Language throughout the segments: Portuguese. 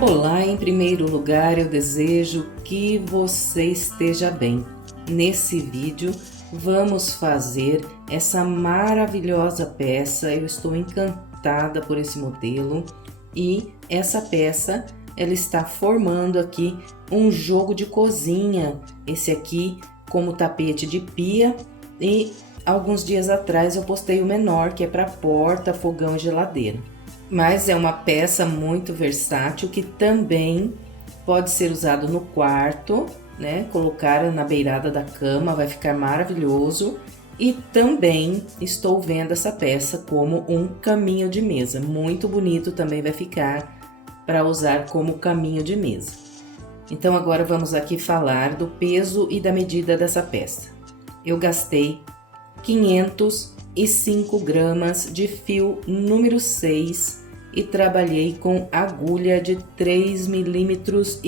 Olá, em primeiro lugar eu desejo que você esteja bem. Nesse vídeo vamos fazer essa maravilhosa peça. Eu estou encantada por esse modelo e essa peça ela está formando aqui um jogo de cozinha. Esse aqui como tapete de pia, e alguns dias atrás eu postei o menor, que é para porta, fogão e geladeira. Mas é uma peça muito versátil que também pode ser usado no quarto, né? Colocar na beirada da cama, vai ficar maravilhoso. E também estou vendo essa peça como um caminho de mesa, muito bonito também vai ficar para usar como caminho de mesa. Então agora vamos aqui falar do peso e da medida dessa peça. Eu gastei 505 gramas de fio número 6 e trabalhei com agulha de 3,5 milímetros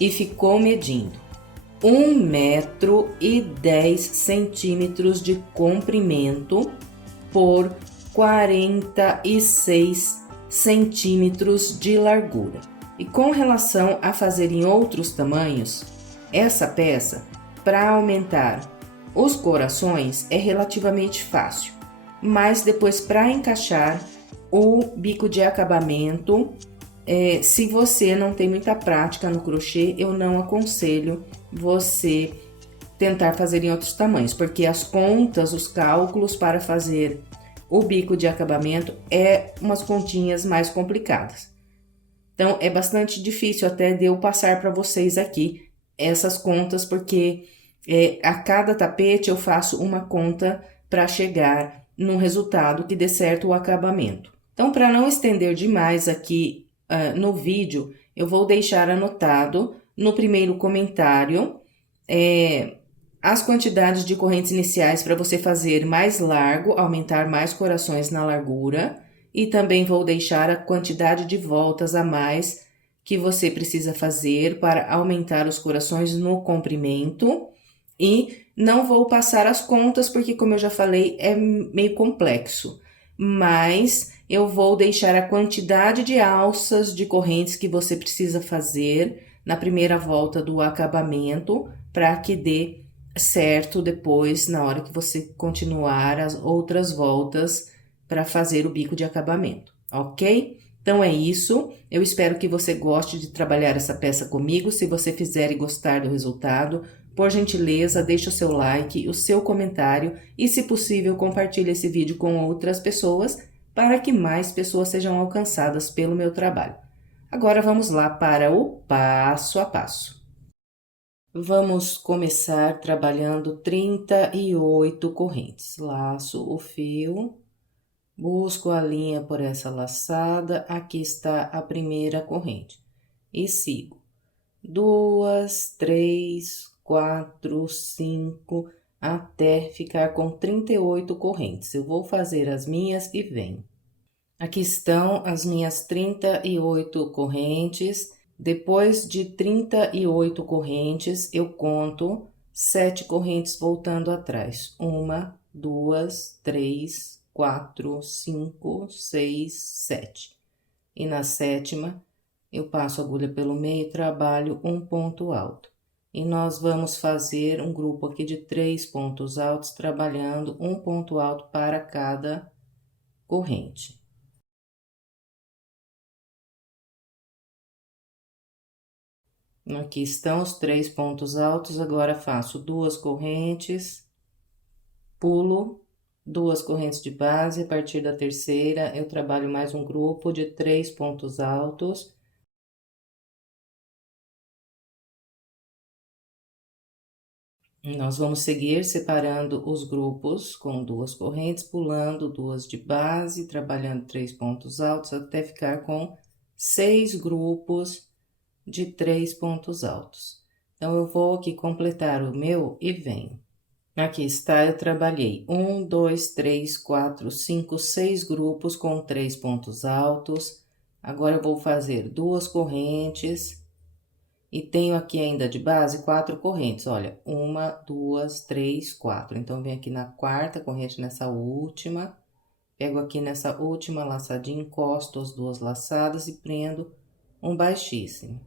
e ficou medindo 1,10 m de comprimento por 46 centímetros de largura. E com relação a fazer em outros tamanhos, essa peça, para aumentar os corações é relativamente fácil, mas depois para encaixar o bico de acabamento, se você não tem muita prática no crochê, eu não aconselho você tentar fazer em outros tamanhos, porque as contas, os cálculos para fazer o bico de acabamento é umas continhas mais complicadas. Então é bastante difícil até de eu passar para vocês aqui essas contas, porque a cada tapete eu faço uma conta para chegar num resultado que dê certo o acabamento. Então, para não estender demais aqui no vídeo, eu vou deixar anotado no primeiro comentário as quantidades de correntes iniciais para você fazer mais largo, aumentar mais corações na largura, e também vou deixar a quantidade de voltas a mais que você precisa fazer para aumentar os corações no comprimento. E não vou passar as contas, porque como eu já falei, é meio complexo. Mas eu vou deixar a quantidade de alças de correntes que você precisa fazer na primeira volta do acabamento, para que dê certo depois, na hora que você continuar as outras voltas para fazer o bico de acabamento, ok? Então é isso, eu espero que você goste de trabalhar essa peça comigo. Se você fizer e gostar do resultado, por gentileza, deixe o seu like, o seu comentário e, se possível, compartilhe esse vídeo com outras pessoas para que mais pessoas sejam alcançadas pelo meu trabalho. Agora vamos lá para o passo a passo. Vamos começar trabalhando 38 correntes. Laço o fio, busco a linha por essa laçada, aqui está a primeira corrente e sigo 2, 3, 4, 5, até ficar com 38 correntes. Eu vou fazer as minhas e venho. Aqui estão as minhas 38 correntes. Depois de 38 correntes, eu conto 7 correntes voltando atrás. 1, 2, 3, 4, 5, 6, 7. E na sétima, eu passo a agulha pelo meio e trabalho um ponto alto. E nós vamos fazer um grupo aqui de 3 pontos altos, trabalhando um ponto alto para cada corrente. Aqui estão os 3 pontos altos, agora faço 2 correntes, pulo 2 correntes de base, a partir da terceira eu trabalho mais um grupo de 3 pontos altos. Nós vamos seguir separando os grupos com 2 correntes, pulando 2 de base, trabalhando 3 pontos altos, até ficar com 6 grupos de 3 pontos altos. Então, eu vou aqui completar o meu e venho. Aqui está, eu trabalhei 1, 2, 3, 4, 5, 6 grupos com 3 pontos altos. Agora, eu vou fazer 2 correntes, E tenho aqui ainda de base 4 correntes, olha, 1, 2, 3, 4. Então, venho aqui na quarta corrente, nessa última, pego aqui nessa última laçadinha, encosto as duas laçadas e prendo um baixíssimo.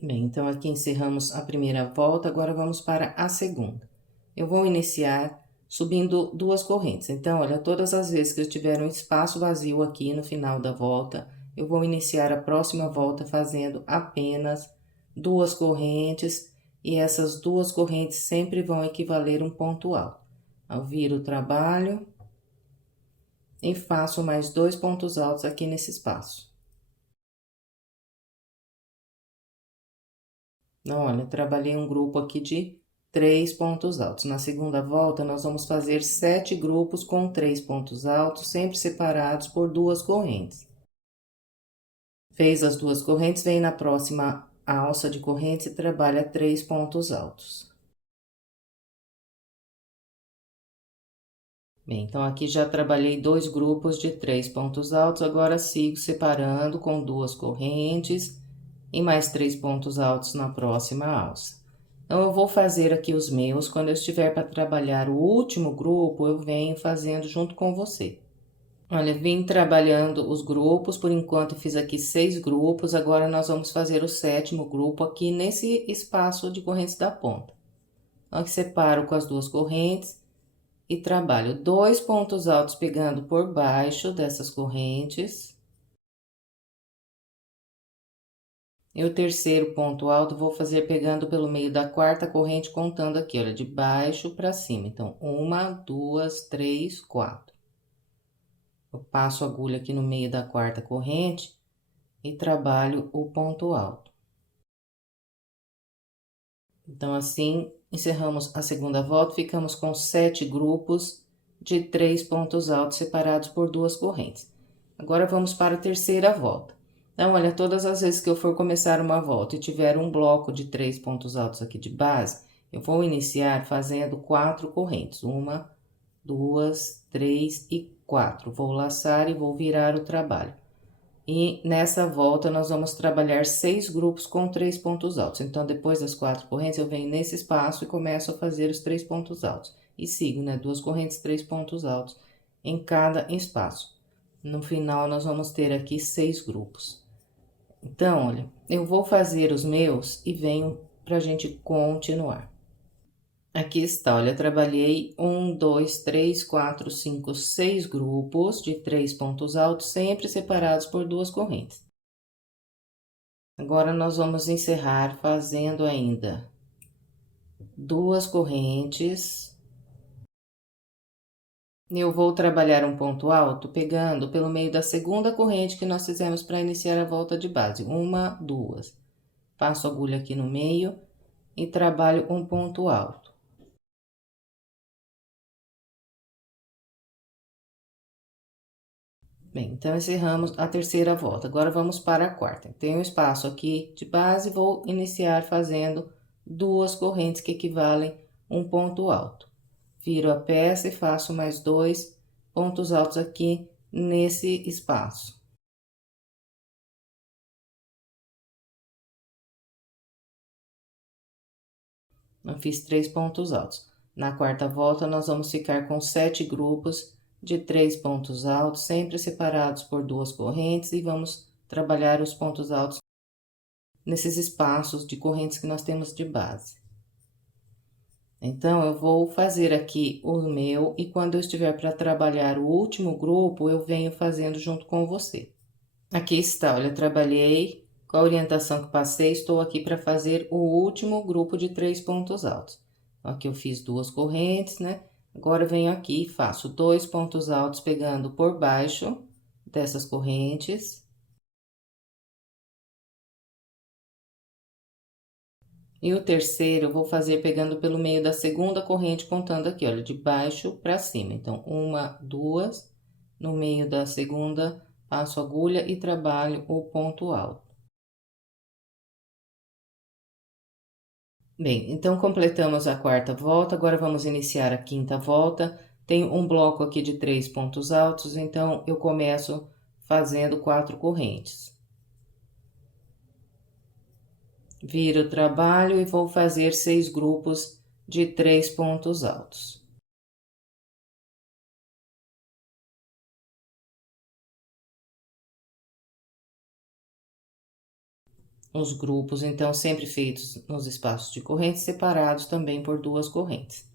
Bem, então aqui encerramos a primeira volta, agora vamos para a segunda. Eu vou iniciar subindo 2 correntes. Então, olha, todas as vezes que eu tiver um espaço vazio aqui no final da volta, eu vou iniciar a próxima volta fazendo apenas 2 correntes, e essas 2 correntes sempre vão equivaler um ponto alto. Eu viro o trabalho e faço mais 2 pontos altos aqui nesse espaço. Então, olha, trabalhei um grupo aqui de 3 pontos altos. Na segunda volta, nós vamos fazer 7 grupos com 3 pontos altos, sempre separados por 2 correntes. Fez as 2 correntes, vem na próxima alça de correntes e trabalha 3 pontos altos. Bem, então, aqui já trabalhei 2 grupos de 3 pontos altos, agora sigo separando com 2 correntes e mais 3 pontos altos na próxima alça. Então, eu vou fazer aqui os meus, quando eu estiver para trabalhar o último grupo, eu venho fazendo junto com você. Olha, vim trabalhando os grupos, por enquanto eu fiz aqui 6 grupos, agora nós vamos fazer o 7º grupo aqui nesse espaço de correntes da ponta. Então, aqui separo com as 2 correntes e trabalho 2 pontos altos pegando por baixo dessas correntes. E o terceiro ponto alto, vou fazer pegando pelo meio da quarta corrente, contando aqui, olha, de baixo para cima. Então, 1, 2, 3, 4. Eu passo a agulha aqui no meio da quarta corrente e trabalho o ponto alto. Então, assim, encerramos a segunda volta, ficamos com 7 grupos de 3 pontos altos separados por 2 correntes. Agora, vamos para a terceira volta. Então, olha, todas as vezes que eu for começar uma volta e tiver um bloco de 3 pontos altos aqui de base, eu vou iniciar fazendo 4 correntes. 1, 2, 3 e 4. Vou laçar e vou virar o trabalho. E nessa volta, nós vamos trabalhar 6 grupos com 3 pontos altos. Então, depois das 4 correntes, eu venho nesse espaço e começo a fazer os 3 pontos altos. E sigo, né? 2 correntes, 3 pontos altos em cada espaço. No final, nós vamos ter aqui 6 grupos. Então, olha, eu vou fazer os meus e venho pra gente continuar. Aqui está, olha, trabalhei 1, 2, 3, 4, 5, 6 grupos de 3 pontos altos, sempre separados por 2 correntes. Agora, nós vamos encerrar fazendo ainda 2 correntes. Eu vou trabalhar um ponto alto pegando pelo meio da segunda corrente que nós fizemos para iniciar a volta de base. 1, 2. Passo a agulha aqui no meio e trabalho um ponto alto. Bem, então, encerramos a terceira volta. Agora, vamos para a quarta. Tenho um espaço aqui de base, vou iniciar fazendo 2 correntes que equivalem um ponto alto. Viro a peça e faço mais 2 pontos altos aqui nesse espaço. Eu fiz 3 pontos altos. Na quarta volta, nós vamos ficar com 7 grupos de 3 pontos altos, sempre separados por 2 correntes, e vamos trabalhar os pontos altos nesses espaços de correntes que nós temos de base. Então, eu vou fazer aqui o meu, e quando eu estiver para trabalhar o último grupo, eu venho fazendo junto com você. Aqui está, olha, trabalhei com a orientação que passei, estou aqui para fazer o último grupo de 3 pontos altos. Aqui eu fiz 2 correntes, né? Agora, venho aqui e faço 2 pontos altos pegando por baixo dessas correntes. E o terceiro, eu vou fazer pegando pelo meio da segunda corrente, contando aqui, olha, de baixo para cima. Então, 1, 2, no meio da segunda, passo a agulha e trabalho o ponto alto. Bem, então, completamos a quarta volta, agora vamos iniciar a quinta volta. Tem um bloco aqui de 3 pontos altos, então, eu começo fazendo 4 correntes. Viro o trabalho e vou fazer 6 grupos de 3 pontos altos. Os grupos, então, sempre feitos nos espaços de correntes, separados também por 2 correntes.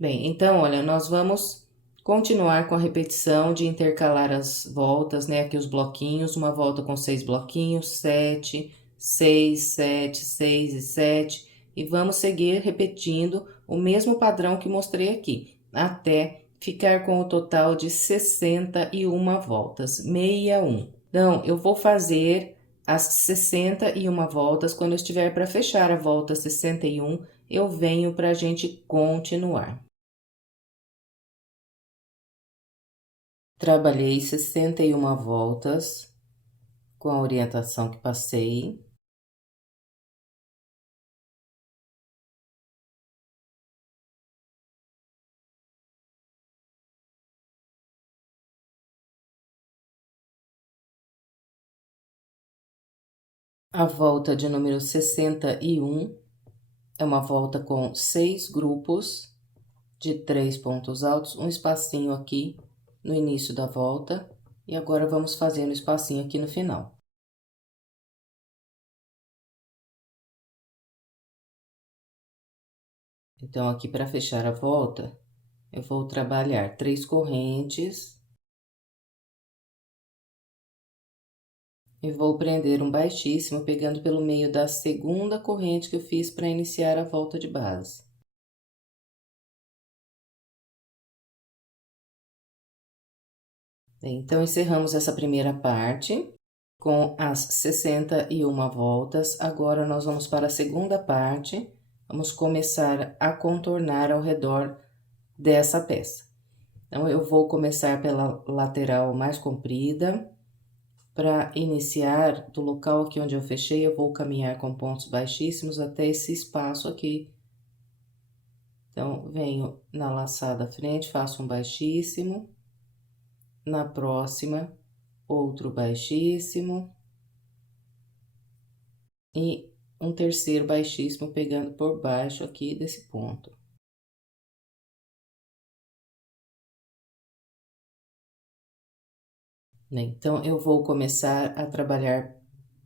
Bem, então, olha, nós vamos continuar com a repetição de intercalar as voltas, né? Aqui os bloquinhos, uma volta com 6 bloquinhos, 7, 6, 7, 6 e 7. E vamos seguir repetindo o mesmo padrão que mostrei aqui, até ficar com o total de 61 voltas, 61. Então, eu vou fazer as 61 voltas, quando eu estiver para fechar a volta 61, eu venho para a gente continuar. Trabalhei 61 voltas com a orientação que passei. A volta de número 61 é uma volta com 6 grupos de 3 pontos altos, um espacinho aqui no início da volta, e agora vamos fazendo espacinho aqui no final. Então, aqui para fechar a volta, eu vou trabalhar 3 correntes e vou prender um baixíssimo, pegando pelo meio da segunda corrente que eu fiz para iniciar a volta de base. Então, encerramos essa primeira parte com as 61 voltas. Agora, nós vamos para a segunda parte. Vamos começar a contornar ao redor dessa peça. Então, eu vou começar pela lateral mais comprida. Para iniciar, do local aqui onde eu fechei, eu vou caminhar com pontos baixíssimos até esse espaço aqui. Então, venho na laçada frente, faço um baixíssimo. Na próxima, outro baixíssimo. E um terceiro baixíssimo pegando por baixo aqui desse ponto. Então, eu vou começar a trabalhar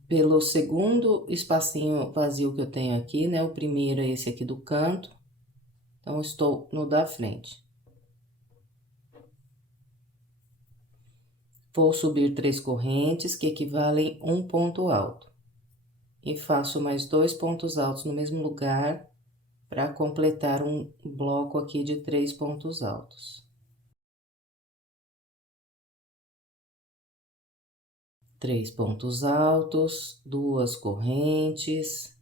pelo segundo espacinho vazio que eu tenho aqui, né? O primeiro é esse aqui do canto. Então, estou no da frente. Vou subir 3 correntes, que equivalem a um ponto alto. E faço mais 2 pontos altos no mesmo lugar, para completar um bloco aqui de 3 pontos altos. 3 pontos altos, 2 correntes,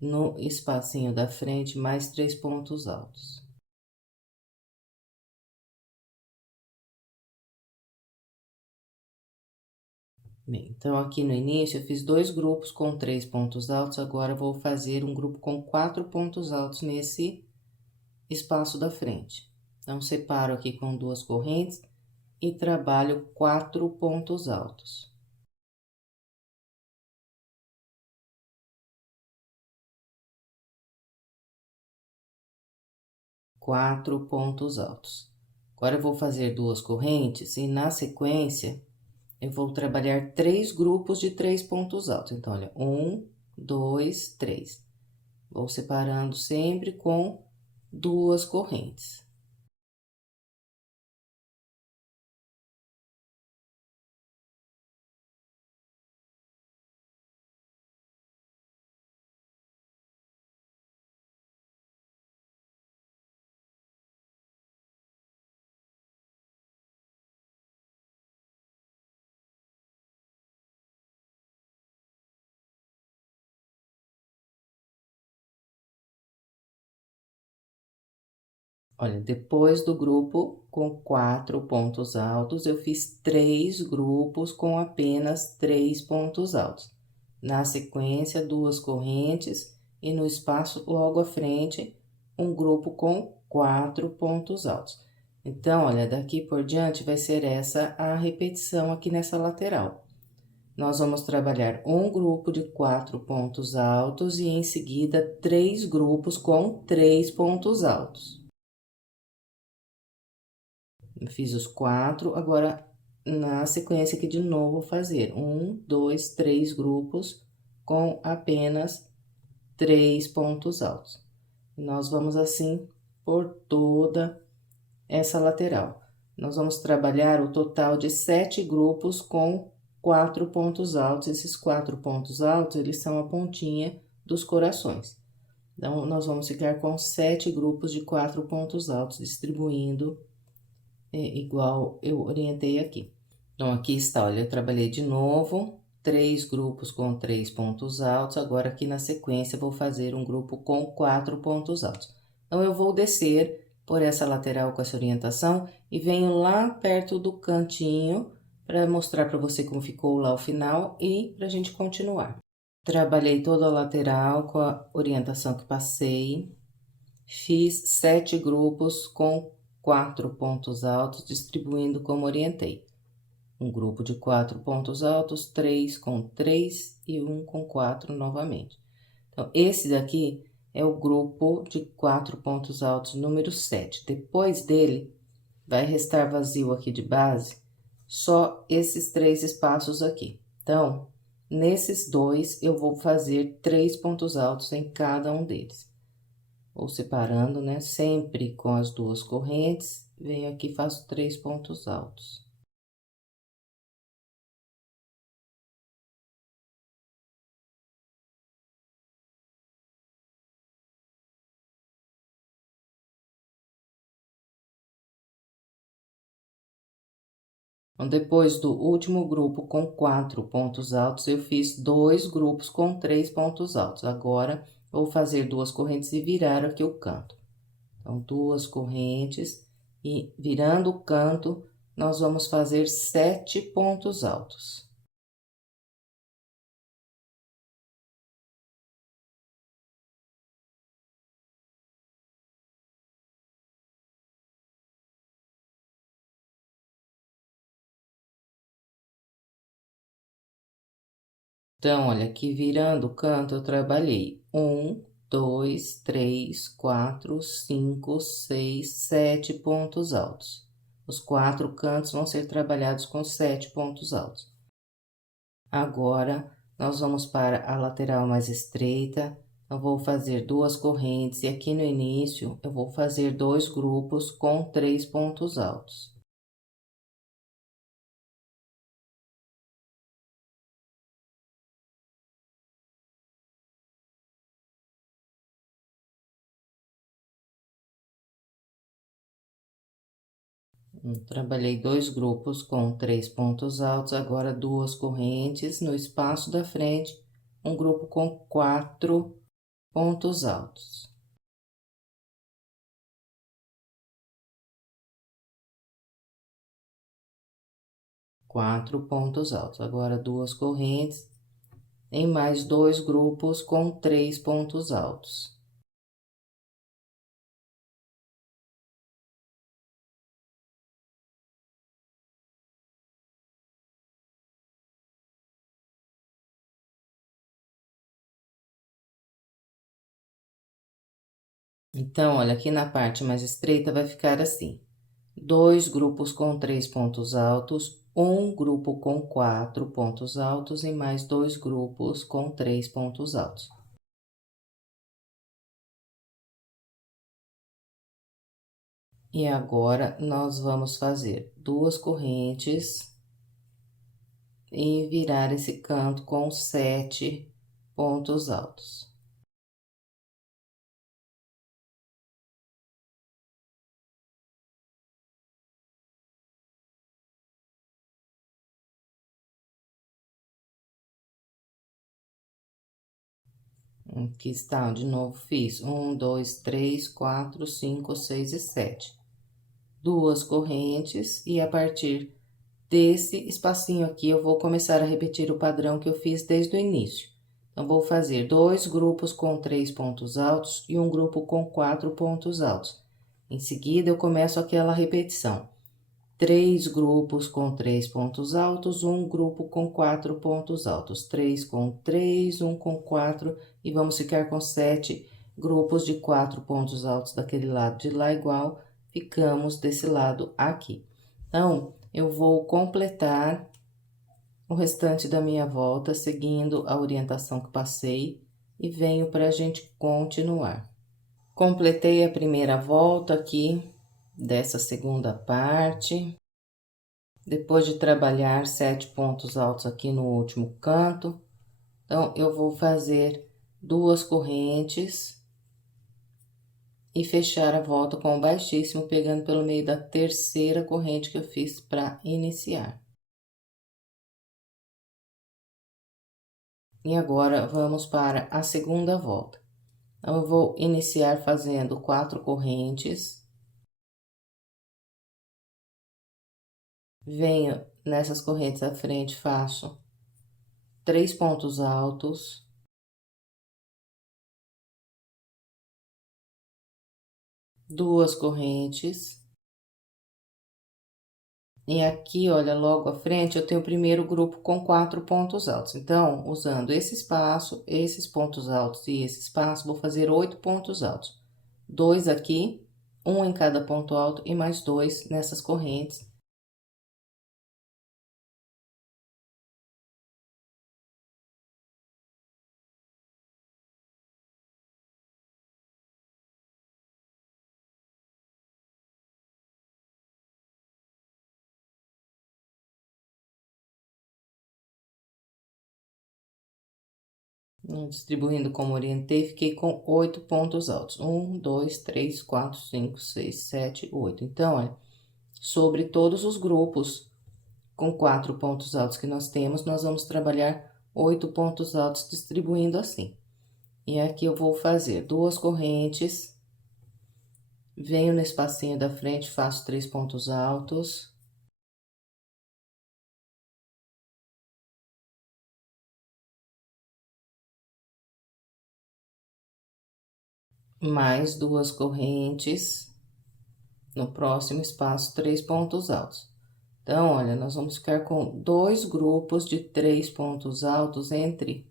no espacinho da frente, mais 3 pontos altos. Bem, então, aqui no início, eu fiz 2 grupos com 3 pontos altos, agora eu vou fazer um grupo com 4 pontos altos nesse espaço da frente. Então, separo aqui com 2 correntes e trabalho 4 pontos altos. Quatro pontos altos. Agora, eu vou fazer 2 correntes e, na sequência, eu vou trabalhar 3 grupos de 3 pontos altos. Então, olha, 1, 2, 3. Vou separando sempre com 2 correntes. Olha, depois do grupo com 4 pontos altos, eu fiz 3 grupos com apenas 3 pontos altos. Na sequência, 2 correntes e no espaço logo à frente, um grupo com 4 pontos altos. Então, olha, daqui por diante vai ser essa a repetição aqui nessa lateral. Nós vamos trabalhar um grupo de 4 pontos altos e em seguida 3 grupos com 3 pontos altos. Eu fiz os 4, agora na sequência aqui de novo vou fazer 1, 2, 3 grupos com apenas 3 pontos altos. Nós vamos assim por toda essa lateral. Nós vamos trabalhar o total de 7 grupos com 4 pontos altos. Esses 4 pontos altos, eles são a pontinha dos corações. Então, nós vamos ficar com 7 grupos de 4 pontos altos, distribuindo igual eu orientei aqui. Então, aqui está, olha, eu trabalhei de novo 3 grupos com 3 pontos altos. Agora, aqui na sequência, vou fazer um grupo com 4 pontos altos. Então, eu vou descer por essa lateral com essa orientação e venho lá perto do cantinho para mostrar para você como ficou lá o final e para a gente continuar. Trabalhei toda a lateral com a orientação que passei, fiz 7 grupos com 4 pontos altos, distribuindo como orientei. Um grupo de 4 pontos altos, 3 com 3 e 1 com 4 novamente. Então, esse daqui é o grupo de 4 pontos altos número 7. Depois dele, vai restar vazio aqui de base, só esses 3 espaços aqui. Então, nesses dois, eu vou fazer 3 pontos altos em cada um deles. Vou separando, né? Sempre com as 2 correntes, venho aqui e faço 3 pontos altos. Então, depois do último grupo com 4 pontos altos, eu fiz 2 grupos com 3 pontos altos. Agora, vou fazer 2 correntes e virar aqui o canto. Então, 2 correntes e virando o canto, nós vamos fazer 7 pontos altos. Então, olha, aqui virando o canto, eu trabalhei 1, 2, 3, 4, 5, 6, 7 pontos altos. Os 4 cantos vão ser trabalhados com 7 pontos altos. Agora, nós vamos para a lateral mais estreita. Eu vou fazer 2 correntes e aqui no início, eu vou fazer 2 grupos com 3 pontos altos. Trabalhei 2 grupos com 3 pontos altos, agora 2 correntes no espaço da frente, um grupo com 4 pontos altos. Quatro pontos altos, agora 2 correntes em mais 2 grupos com 3 pontos altos. Então, olha, aqui na parte mais estreita vai ficar assim: 2 grupos com 3 pontos altos, um grupo com 4 pontos altos e mais 2 grupos com 3 pontos altos. E agora, nós vamos fazer 2 correntes e virar esse canto com 7 pontos altos. Aqui está, de novo, fiz 1, 2, 3, 4, 5, 6 e 7. 2 correntes, e a partir desse espacinho aqui, eu vou começar a repetir o padrão que eu fiz desde o início. Então, vou fazer 2 grupos com 3 pontos altos e um grupo com 4 pontos altos. Em seguida, eu começo aquela repetição. 3 grupos com 3 pontos altos, um grupo com 4 pontos altos. 3 com 3, um com 4, e vamos ficar com 7 grupos de 4 pontos altos daquele lado de lá, igual ficamos desse lado aqui. Então, eu vou completar o restante da minha volta, seguindo a orientação que passei, e venho para a gente continuar. Completei a primeira volta aqui dessa segunda parte. Depois de trabalhar 7 pontos altos aqui no último canto, então, eu vou fazer 2 correntes e fechar a volta com baixíssimo, pegando pelo meio da terceira corrente que eu fiz para iniciar. E agora, vamos para a segunda volta. Então, eu vou iniciar fazendo 4 correntes. Venho nessas correntes à frente, faço 3 pontos altos. Duas correntes. E aqui, olha, logo à frente, eu tenho o primeiro grupo com 4 pontos altos. Então, usando esse espaço, esses pontos altos e esse espaço, vou fazer 8 pontos altos. 2 aqui, um em cada ponto alto e mais 2 nessas correntes. Distribuindo como orientei, fiquei com 8 pontos altos. 1, 2, 3, 4, 5, 6, 7, 8. Então, olha, sobre todos os grupos com 4 pontos altos que nós temos, nós vamos trabalhar 8 pontos altos distribuindo assim. E aqui eu vou fazer 2 correntes, venho no espacinho da frente, faço 3 pontos altos. Mais 2 correntes, no próximo espaço, 3 pontos altos. Então, olha, nós vamos ficar com 2 grupos de 3 pontos altos entre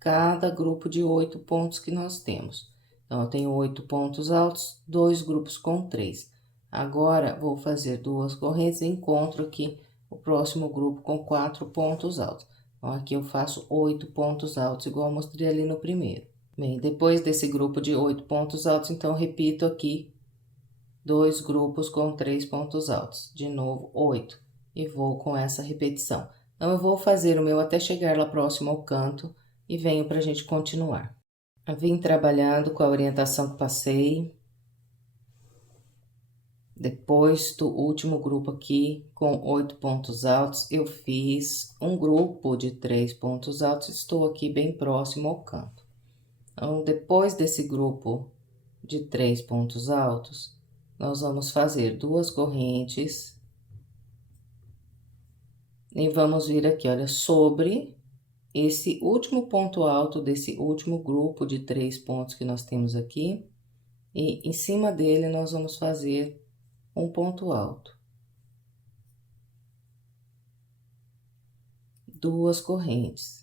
cada grupo de 8 pontos que nós temos. Então, eu tenho 8 pontos altos, 2 grupos com 3. Agora, vou fazer 2 correntes e encontro aqui o próximo grupo com 4 pontos altos. Então, aqui eu faço 8 pontos altos, igual eu mostrei ali no primeiro. Bem, depois desse grupo de 8 pontos altos, então, repito aqui 2 grupos com 3 pontos altos. De novo, 8. E vou com essa repetição. Então, eu vou fazer o meu até chegar lá próximo ao canto e venho para a gente continuar. Eu vim trabalhando com a orientação que passei. Depois do último grupo aqui, com 8 pontos altos, eu fiz um grupo de 3 pontos altos. Estou aqui bem próximo ao canto. Então, depois desse grupo de 3 pontos altos, nós vamos fazer 2 correntes. E vamos vir aqui, olha, sobre esse último ponto alto desse último grupo de 3 pontos que nós temos aqui. E em cima dele, nós vamos fazer um ponto alto. 2 correntes.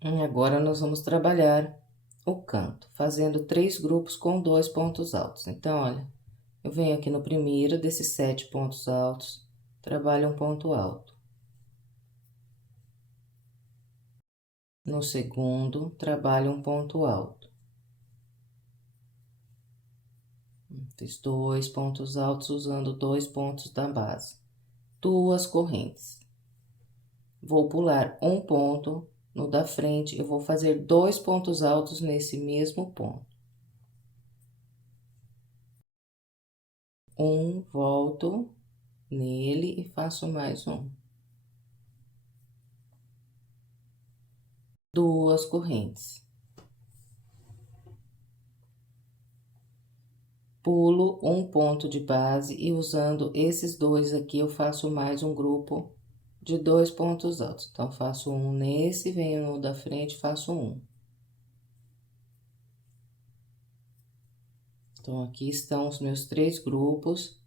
E agora, nós vamos trabalhar o canto, fazendo 3 grupos com 2 pontos altos. Então, olha, eu venho aqui no primeiro desses 7 pontos altos, trabalho um ponto alto. No segundo, trabalho um ponto alto. Fiz 2 pontos altos usando 2 pontos da base. 2 correntes. Vou pular um ponto no da frente, eu vou fazer 2 pontos altos nesse mesmo ponto. Volto nele e faço mais um. 2 correntes. Pulo um ponto de base e usando esses 2 aqui, eu faço mais um grupo de 2 pontos altos. Então, faço um nesse, venho no da frente, faço um. Então, aqui estão os meus 3 grupos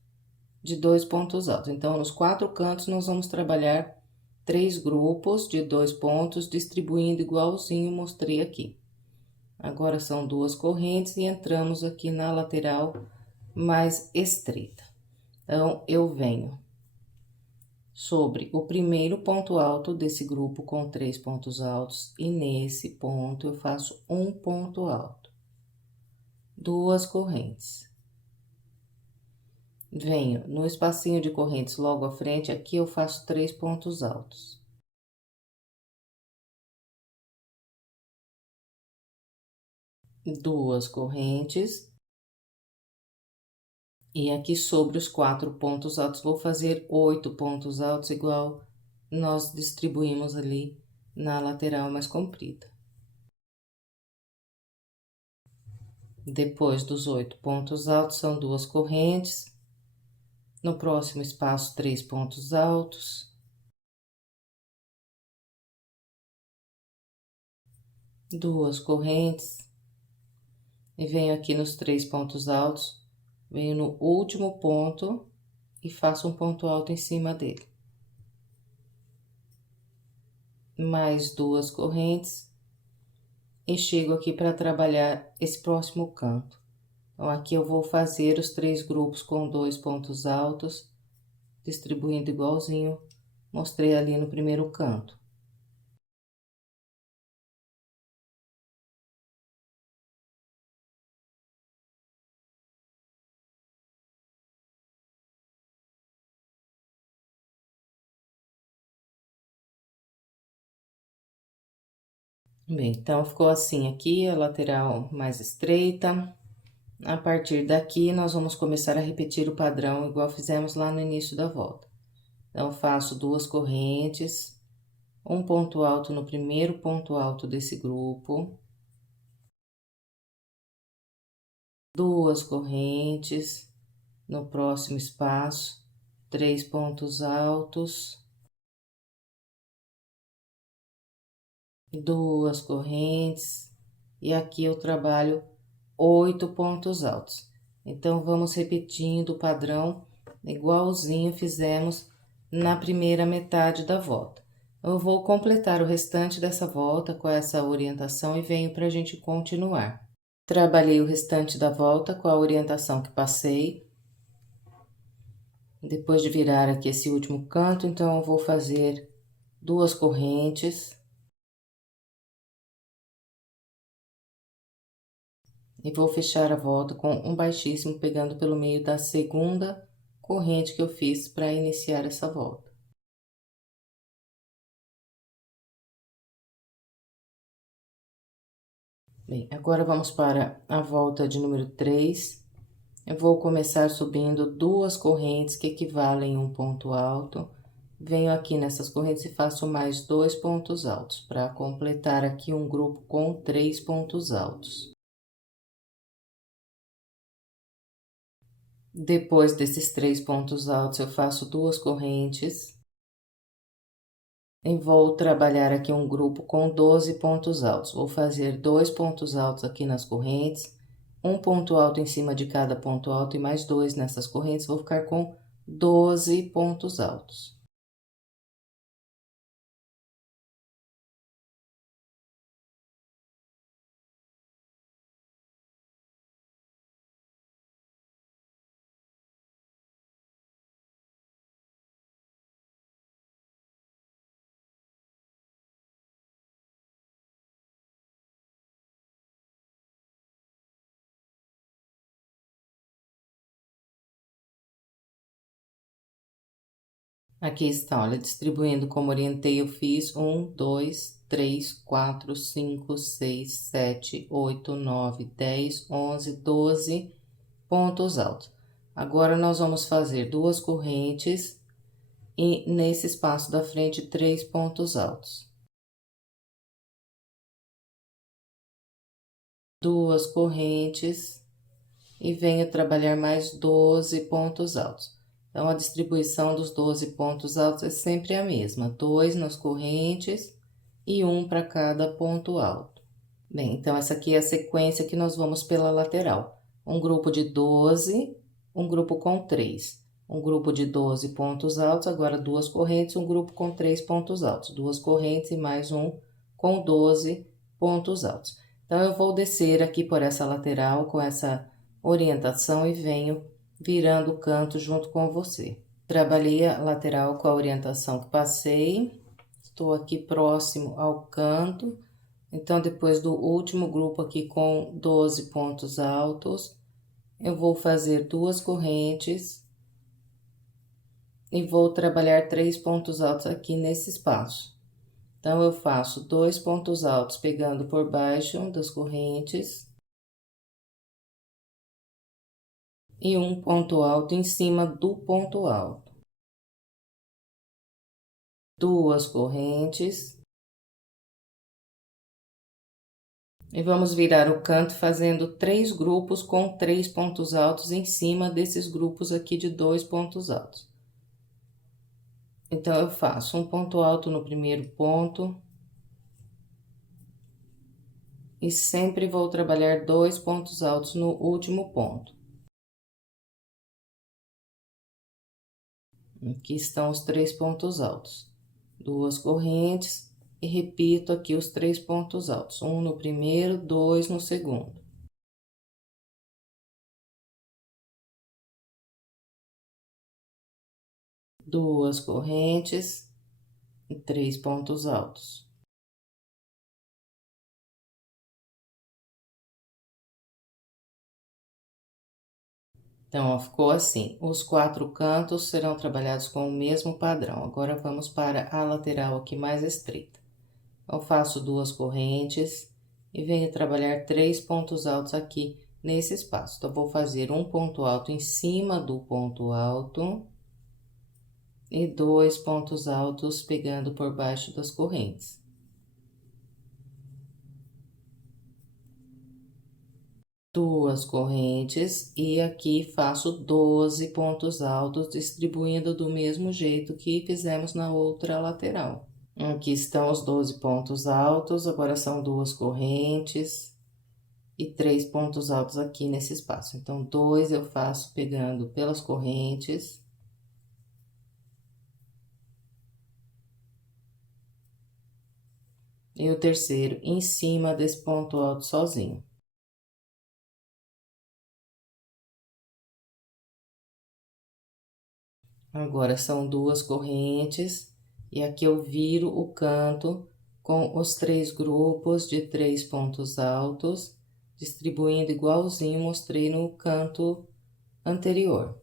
de 2 pontos altos. Então, nos 4 cantos, nós vamos trabalhar 3 grupos de 2 pontos, distribuindo igualzinho, mostrei aqui. Agora, são 2 correntes e entramos aqui na lateral mais estreita. Então, eu venho sobre o primeiro ponto alto desse grupo com 3 pontos altos, e nesse ponto eu faço um ponto alto, 2 correntes. Venho no espacinho de correntes logo à frente, aqui eu faço 3 pontos altos. Duas correntes. E aqui sobre os 4 pontos altos, vou fazer 8 pontos altos, igual nós distribuímos ali na lateral mais comprida. Depois dos 8 pontos altos, são 2 correntes. No próximo espaço, 3 pontos altos. Duas correntes. E venho aqui nos 3 pontos altos, venho no último ponto e faço um ponto alto em cima dele. Mais 2 correntes. E chego aqui para trabalhar esse próximo canto. Então, aqui eu vou fazer os 3 grupos com 2 pontos altos, distribuindo igualzinho, mostrei ali no primeiro canto. Bem, então, ficou assim aqui, a lateral mais estreita. A partir daqui, nós vamos começar a repetir o padrão, igual fizemos lá no início da volta. Então, faço 2 correntes, um ponto alto no primeiro ponto alto desse grupo. 2 correntes, no próximo espaço, 3 pontos altos. 2 correntes, e aqui eu trabalho 8 pontos altos. Então, vamos repetindo o padrão, igualzinho fizemos na primeira metade da volta. Eu vou completar o restante dessa volta com essa orientação e venho para a gente continuar. Trabalhei o restante da volta com a orientação que passei. Depois de virar aqui esse último canto, então, eu vou fazer 2 correntes. E vou fechar a volta com um baixíssimo, pegando pelo meio da segunda corrente que eu fiz para iniciar essa volta. Bem, agora vamos para a volta de número 3. Eu vou começar subindo 2 correntes que equivalem a um ponto alto. Venho aqui nessas correntes e faço mais 2 pontos altos, para completar aqui um grupo com 3 pontos altos. Depois desses 3 pontos altos, eu faço 2 correntes. E vou trabalhar aqui um grupo com 12 pontos altos. Vou fazer 2 pontos altos aqui nas correntes, um ponto alto em cima de cada ponto alto e mais 2 nessas correntes. Vou ficar com 12 pontos altos. Aqui está, olha, distribuindo como orientei, eu fiz 1, 2, 3, 4, 5, 6, 7, 8, 9, 10, 11, 12 pontos altos. Agora, nós vamos fazer 2 correntes e nesse espaço da frente, 3 pontos altos. 2 correntes e venho trabalhar mais 12 pontos altos. Então, a distribuição dos 12 pontos altos é sempre a mesma, 2 nas correntes e 1 para cada ponto alto. Bem, então, essa aqui é a sequência que nós vamos pela lateral. um grupo de 12, um grupo com 3. Um grupo de 12 pontos altos, agora duas correntes, um grupo com 3 pontos altos. Duas correntes e mais um com 12 pontos altos. Então, eu vou descer aqui por essa lateral com essa orientação e venho virando o canto junto com você. Trabalhei a lateral com a orientação que passei, estou aqui próximo ao canto. Então, depois do último grupo aqui com 12 pontos altos, eu vou fazer duas correntes e vou trabalhar 3 pontos altos aqui nesse espaço. Então, eu faço 2 pontos altos pegando por baixo das correntes e um ponto alto em cima do ponto alto. Duas correntes. E vamos virar o canto fazendo 3 grupos com 3 pontos altos em cima desses grupos aqui de 2 pontos altos. Então, eu faço um ponto alto no primeiro ponto. E sempre vou trabalhar 2 pontos altos no último ponto. Aqui estão os 3 pontos altos. Duas correntes e repito aqui os 3 pontos altos. Um no primeiro, 2 no segundo. Duas correntes e 3 pontos altos. Então, ó, ficou assim. Os 4 cantos serão trabalhados com o mesmo padrão. Agora, vamos para a lateral aqui mais estreita. Eu faço duas correntes e venho trabalhar 3 pontos altos aqui nesse espaço. Então, vou fazer um ponto alto em cima do ponto alto e 2 pontos altos pegando por baixo das correntes. Duas correntes e aqui faço 12 pontos altos, distribuindo do mesmo jeito que fizemos na outra lateral. Aqui estão os 12 pontos altos, agora são duas correntes e 3 pontos altos aqui nesse espaço. Então, 2 eu faço pegando pelas correntes. E o terceiro em cima desse ponto alto sozinho. Agora, são duas correntes, e aqui eu viro o canto com os 3 grupos de 3 pontos altos, distribuindo igualzinho mostrei no canto anterior.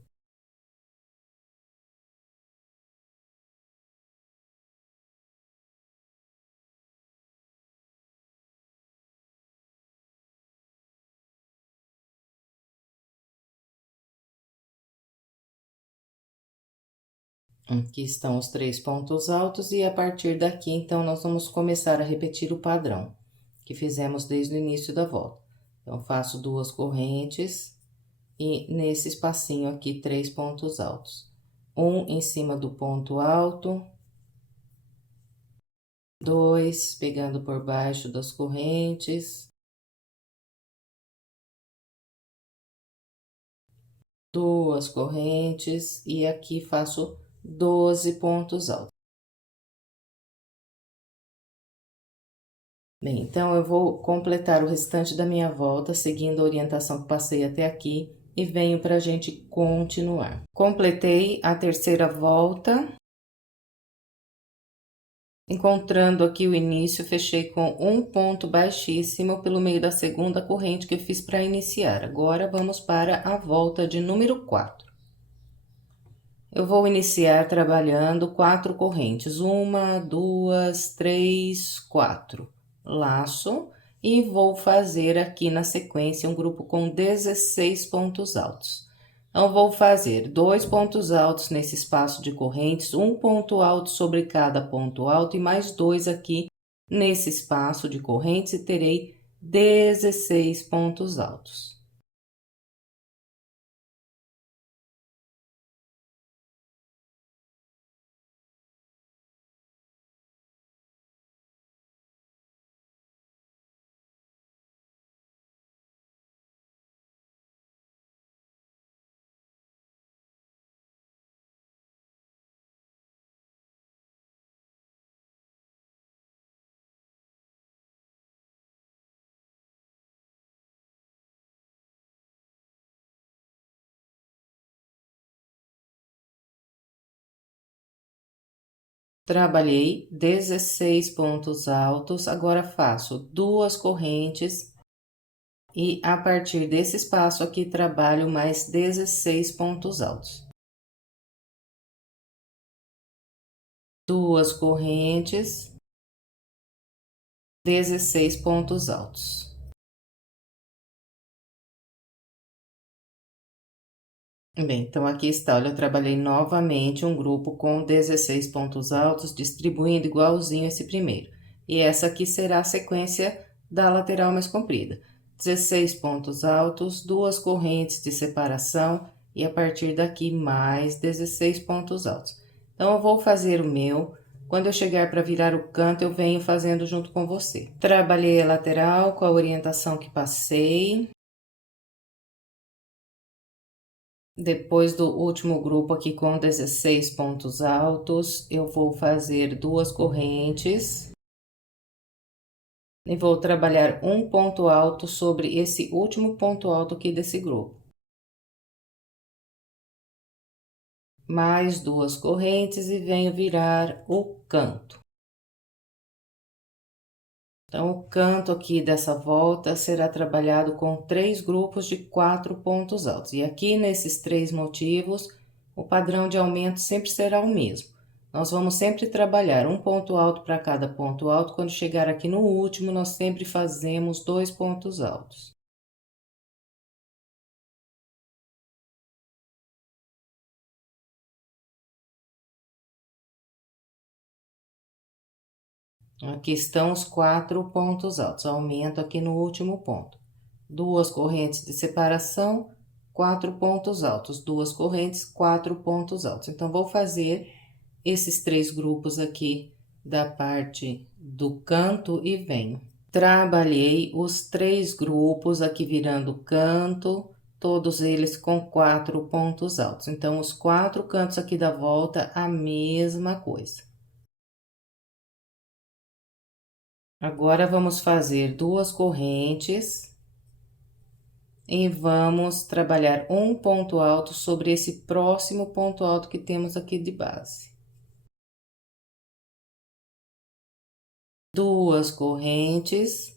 Aqui estão os 3 pontos altos e a partir daqui, então, nós vamos começar a repetir o padrão que fizemos desde o início da volta. Então, faço duas correntes e nesse espacinho aqui, 3 pontos altos. Um em cima do ponto alto, 2 pegando por baixo das correntes, duas correntes e aqui faço 12 pontos altos. Bem, então, eu vou completar o restante da minha volta, seguindo a orientação que passei até aqui, e venho para a gente continuar. Completei a terceira volta. Encontrando aqui o início, fechei com um ponto baixíssimo pelo meio da segunda corrente que eu fiz para iniciar. Agora, vamos para a volta de número 4. Eu vou iniciar trabalhando 4 correntes, 1, 2, 3, 4. Laço e vou fazer aqui na sequência um grupo com 16 pontos altos. Então, vou fazer 2 pontos altos nesse espaço de correntes, um ponto alto sobre cada ponto alto e mais 2 aqui nesse espaço de correntes e terei 16 pontos altos. Trabalhei 16 pontos altos, agora faço 2 correntes e a partir desse espaço aqui trabalho mais 16 pontos altos. 2 correntes, 16 pontos altos. Bem, então aqui está, olha, eu trabalhei novamente um grupo com 16 pontos altos, distribuindo igualzinho esse primeiro. E essa aqui será a sequência da lateral mais comprida. 16 pontos altos, 2 correntes de separação e a partir daqui mais 16 pontos altos. Então, eu vou fazer o meu. Quando eu chegar para virar o canto, eu venho fazendo junto com você. Trabalhei a lateral com a orientação que passei. Depois do último grupo aqui com 16 pontos altos, eu vou fazer 2 correntes. E vou trabalhar um ponto alto sobre esse último ponto alto aqui desse grupo. Mais 2 correntes e venho virar o canto. Então, o canto aqui dessa volta será trabalhado com 3 grupos de 4 pontos altos. E aqui nesses 3 motivos, o padrão de aumento sempre será o mesmo. Nós vamos sempre trabalhar um ponto alto para cada ponto alto. Quando chegar aqui no último, nós sempre fazemos 2 pontos altos. Aqui estão os 4 pontos altos, aumento aqui no último ponto. 2 correntes de separação, 4 pontos altos, 2 correntes, 4 pontos altos. Então, vou fazer esses 3 grupos aqui da parte do canto e venho. Trabalhei os 3 grupos aqui virando canto, todos eles com 4 pontos altos. Então, os 4 cantos aqui da volta, a mesma coisa. Agora, vamos fazer 2 correntes e vamos trabalhar um ponto alto sobre esse próximo ponto alto que temos aqui de base. 2 correntes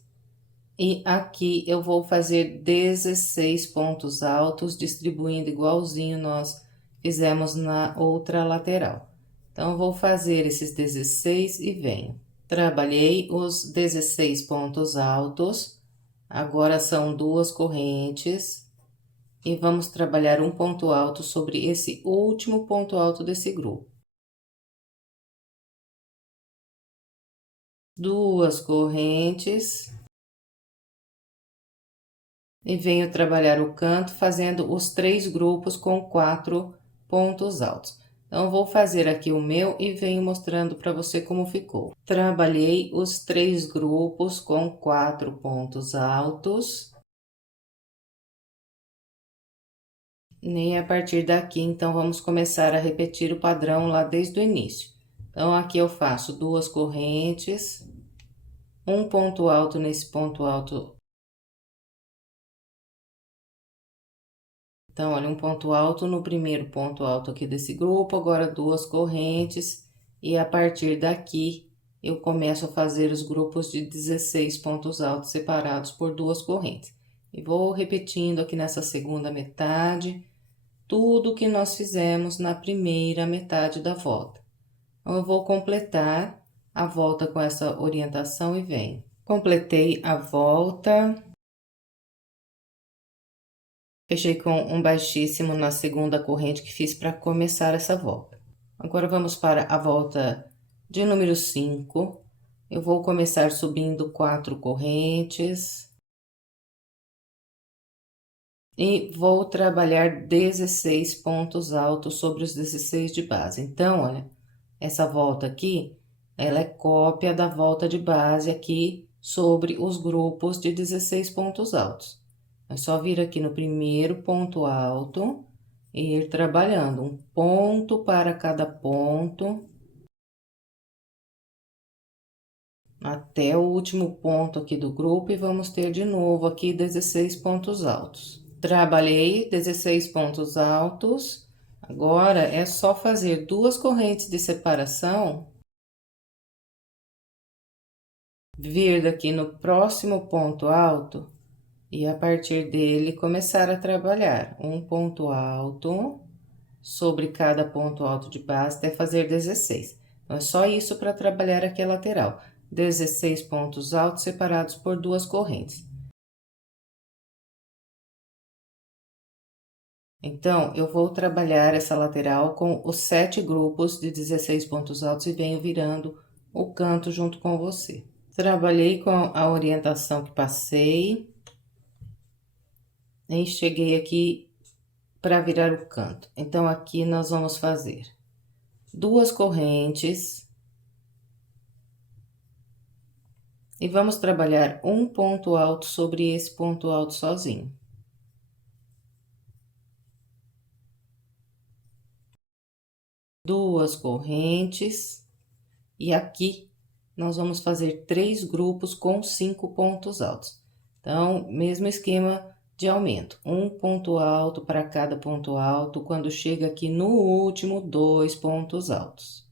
e aqui eu vou fazer 16 pontos altos, distribuindo igualzinho nós fizemos na outra lateral. Então, eu vou fazer esses 16 e venho. Trabalhei os 16 pontos altos, agora são 2 correntes, e vamos trabalhar um ponto alto sobre esse último ponto alto desse grupo. 2 correntes, e venho trabalhar o canto fazendo os 3 grupos com 4 pontos altos. Então, vou fazer aqui o meu e venho mostrando para você como ficou. Trabalhei os 3 grupos com 4 pontos altos. E a partir daqui, então, vamos começar a repetir o padrão lá desde o início. Então, aqui eu faço 2 correntes, um ponto alto nesse ponto alto. Então, olha, um ponto alto no primeiro ponto alto aqui desse grupo, agora 2 correntes, e a partir daqui, eu começo a fazer os grupos de 16 pontos altos separados por 2 correntes. E vou repetindo aqui nessa segunda metade, tudo que nós fizemos na primeira metade da volta. Então, eu vou completar a volta com essa orientação e venho. Completei a volta. Fechei com um baixíssimo na segunda corrente que fiz para começar essa volta. Agora, vamos para a volta de número 5. Eu vou começar subindo 4 correntes. E vou trabalhar 16 pontos altos sobre os 16 de base. Então, olha, essa volta aqui, ela é cópia da volta de base aqui sobre os grupos de 16 pontos altos. É só vir aqui no primeiro ponto alto e ir trabalhando um ponto para cada ponto, até o último ponto aqui do grupo, e vamos ter de novo aqui 16 pontos altos. Trabalhei 16 pontos altos, agora é só fazer 2 correntes de separação vir daqui no próximo ponto alto e a partir dele começar a trabalhar um ponto alto sobre cada ponto alto de base até fazer 16. Então, é só isso para trabalhar aqui a lateral. 16 pontos altos separados por duas correntes. Então, eu vou trabalhar essa lateral com os 7 grupos de 16 pontos altos e venho virando o canto junto com você. Trabalhei com a orientação que passei e cheguei aqui para virar o canto. Então, aqui nós vamos fazer 2 correntes e vamos trabalhar um ponto alto sobre esse ponto alto sozinho. Duas correntes e aqui nós vamos fazer 3 grupos com 5 pontos altos. Então, mesmo esquema de aumento, um ponto alto para cada ponto alto, quando chega aqui no último, 2 pontos altos.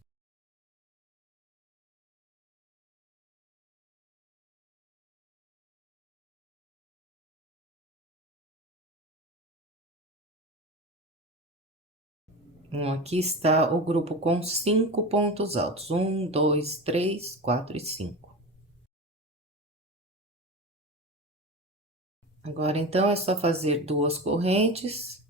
Aqui está o grupo com 5 pontos altos, 1, 2, 3, 4 e 5. Agora, então, é só fazer 2 correntes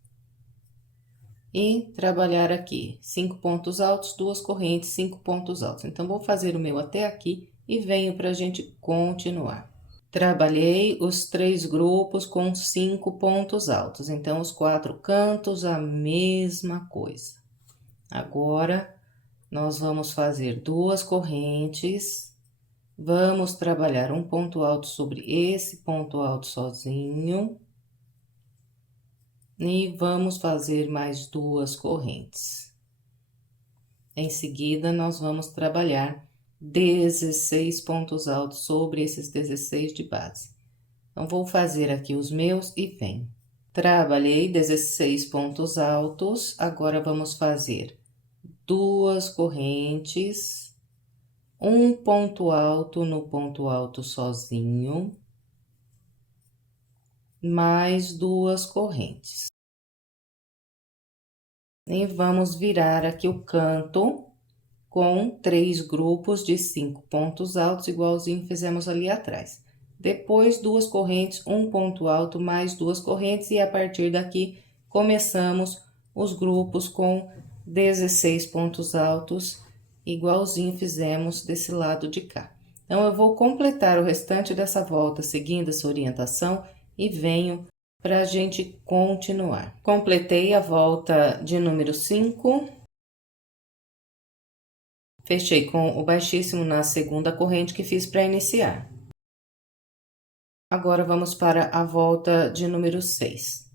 e trabalhar aqui 5 pontos altos, 2 correntes, 5 pontos altos. Então, vou fazer o meu até aqui e venho para a gente continuar. Trabalhei os 3 grupos com 5 pontos altos, então, os 4 cantos, a mesma coisa. Agora, nós vamos fazer 2 correntes, vamos trabalhar um ponto alto sobre esse ponto alto sozinho. E vamos fazer mais 2 correntes. Em seguida, nós vamos trabalhar 16 pontos altos sobre esses 16 de base. Então, vou fazer aqui os meus e venho. Trabalhei 16 pontos altos, agora vamos fazer 2 correntes, um ponto alto no ponto alto sozinho, mais 2 correntes. E vamos virar aqui o canto com 3 grupos de 5 pontos altos, igualzinho fizemos ali atrás. Depois, 2 correntes, um ponto alto, mais 2 correntes, e a partir daqui, começamos os grupos com 16 pontos altos, igualzinho fizemos desse lado de cá. Então, eu vou completar o restante dessa volta seguindo essa orientação e venho para a gente continuar. Completei a volta de número 5. Fechei com o baixíssimo na segunda corrente que fiz para iniciar. Agora, vamos para a volta de número 6.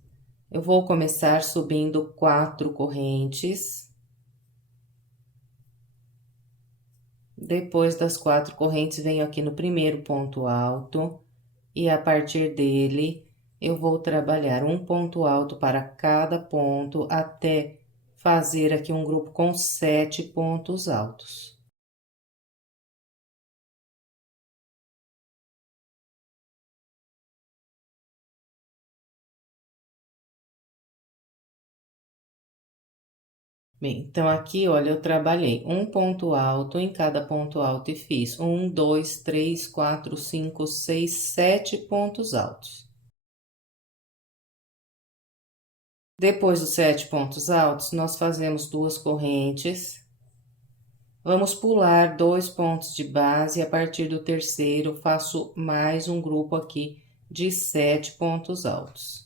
Eu vou começar subindo 4 correntes. Depois das 4 correntes, venho aqui no primeiro ponto alto e a partir dele, eu vou trabalhar um ponto alto para cada ponto até fazer aqui um grupo com 7 pontos altos. Bem, então aqui, olha, eu trabalhei um ponto alto em cada ponto alto e fiz 1, 2, 3, 4, 5, 6, 7 pontos altos. Depois dos 7 pontos altos, nós fazemos 2 correntes. Vamos pular 2 pontos de base e a partir do terceiro faço mais um grupo aqui de 7 pontos altos.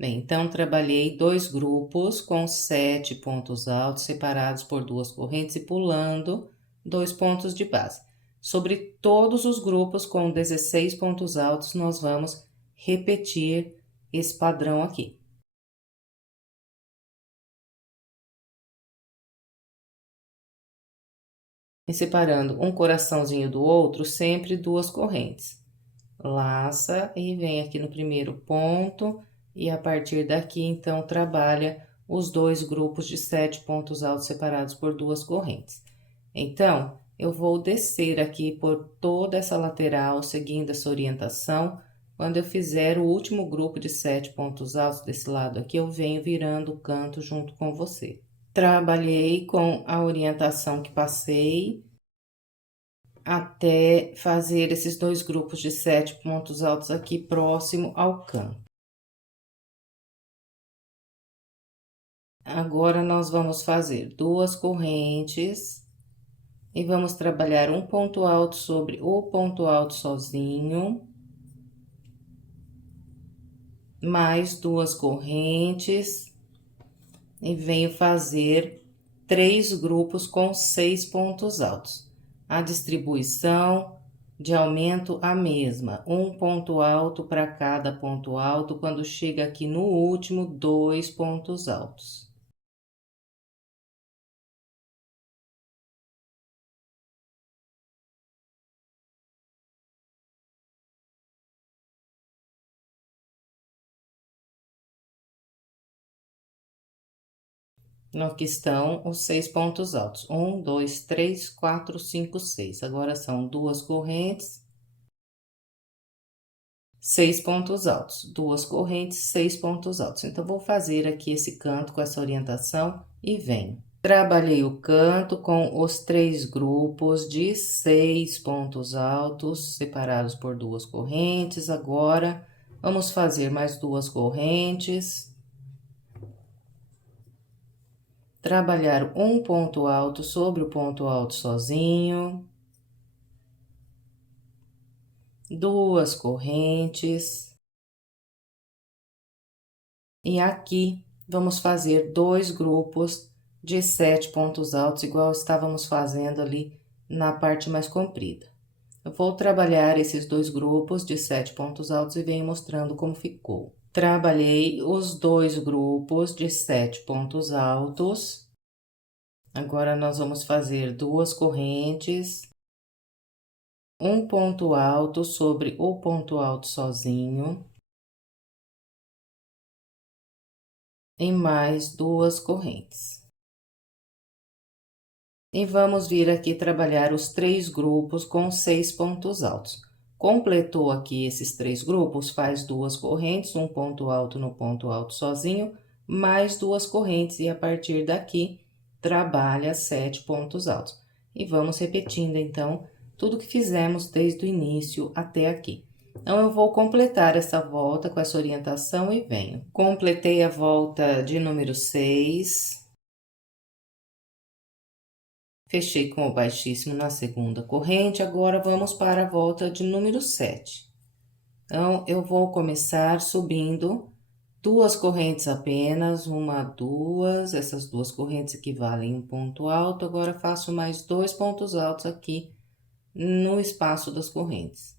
Bem, então, trabalhei 2 grupos com 7 pontos altos separados por 2 correntes e pulando 2 pontos de base. Sobre todos os grupos com 16 pontos altos, nós vamos repetir esse padrão aqui. e separando um coraçãozinho do outro, sempre duas correntes. Laça e vem aqui no primeiro ponto, e a partir daqui, então, trabalha os dois grupos de 7 pontos altos separados por duas correntes. Então, eu vou descer aqui por toda essa lateral, seguindo essa orientação. Quando eu fizer o último grupo de 7 pontos altos desse lado aqui, eu venho virando o canto junto com você. Trabalhei com a orientação que passei até fazer esses dois grupos de 7 pontos altos aqui próximo ao canto. Agora, nós vamos fazer duas correntes e vamos trabalhar um ponto alto sobre o ponto alto sozinho, mais duas correntes, e venho fazer 3 grupos com 6 pontos altos. A distribuição de aumento a mesma, um ponto alto para cada ponto alto, quando chega aqui no último, 2 pontos altos. Aqui estão os 6 pontos altos. 1, 2, 3, 4, 5, 6. Agora, são duas correntes, 6 pontos altos. Duas correntes, 6 pontos altos. Então, vou fazer aqui esse canto com essa orientação e venho. Trabalhei o canto com os 3 grupos de 6 pontos altos, separados por duas correntes. Agora, vamos fazer mais duas correntes. Trabalhar um ponto alto sobre o ponto alto sozinho, duas correntes, e aqui vamos fazer dois grupos de 7 pontos altos, igual estávamos fazendo ali na parte mais comprida. Eu vou trabalhar esses dois grupos de 7 pontos altos e venho mostrando como ficou. Trabalhei os dois grupos de 7 pontos altos. Agora, nós vamos fazer duas correntes, um ponto alto sobre o ponto alto sozinho, e mais duas correntes. E vamos vir aqui trabalhar os 3 grupos com 6 pontos altos. Completou aqui esses 3 grupos, faz duas correntes, um ponto alto no ponto alto sozinho, mais duas correntes, e a partir daqui, trabalha 7 pontos altos. E vamos repetindo, então, tudo que fizemos desde o início até aqui. Então, eu vou completar essa volta com essa orientação e venho. Completei a volta de número 6. Fechei com o baixíssimo na segunda corrente, agora vamos para a volta de número 7. Então, eu vou começar subindo duas correntes apenas, uma, duas, essas duas correntes equivalem a um ponto alto, agora faço mais 2 pontos altos aqui no espaço das correntes.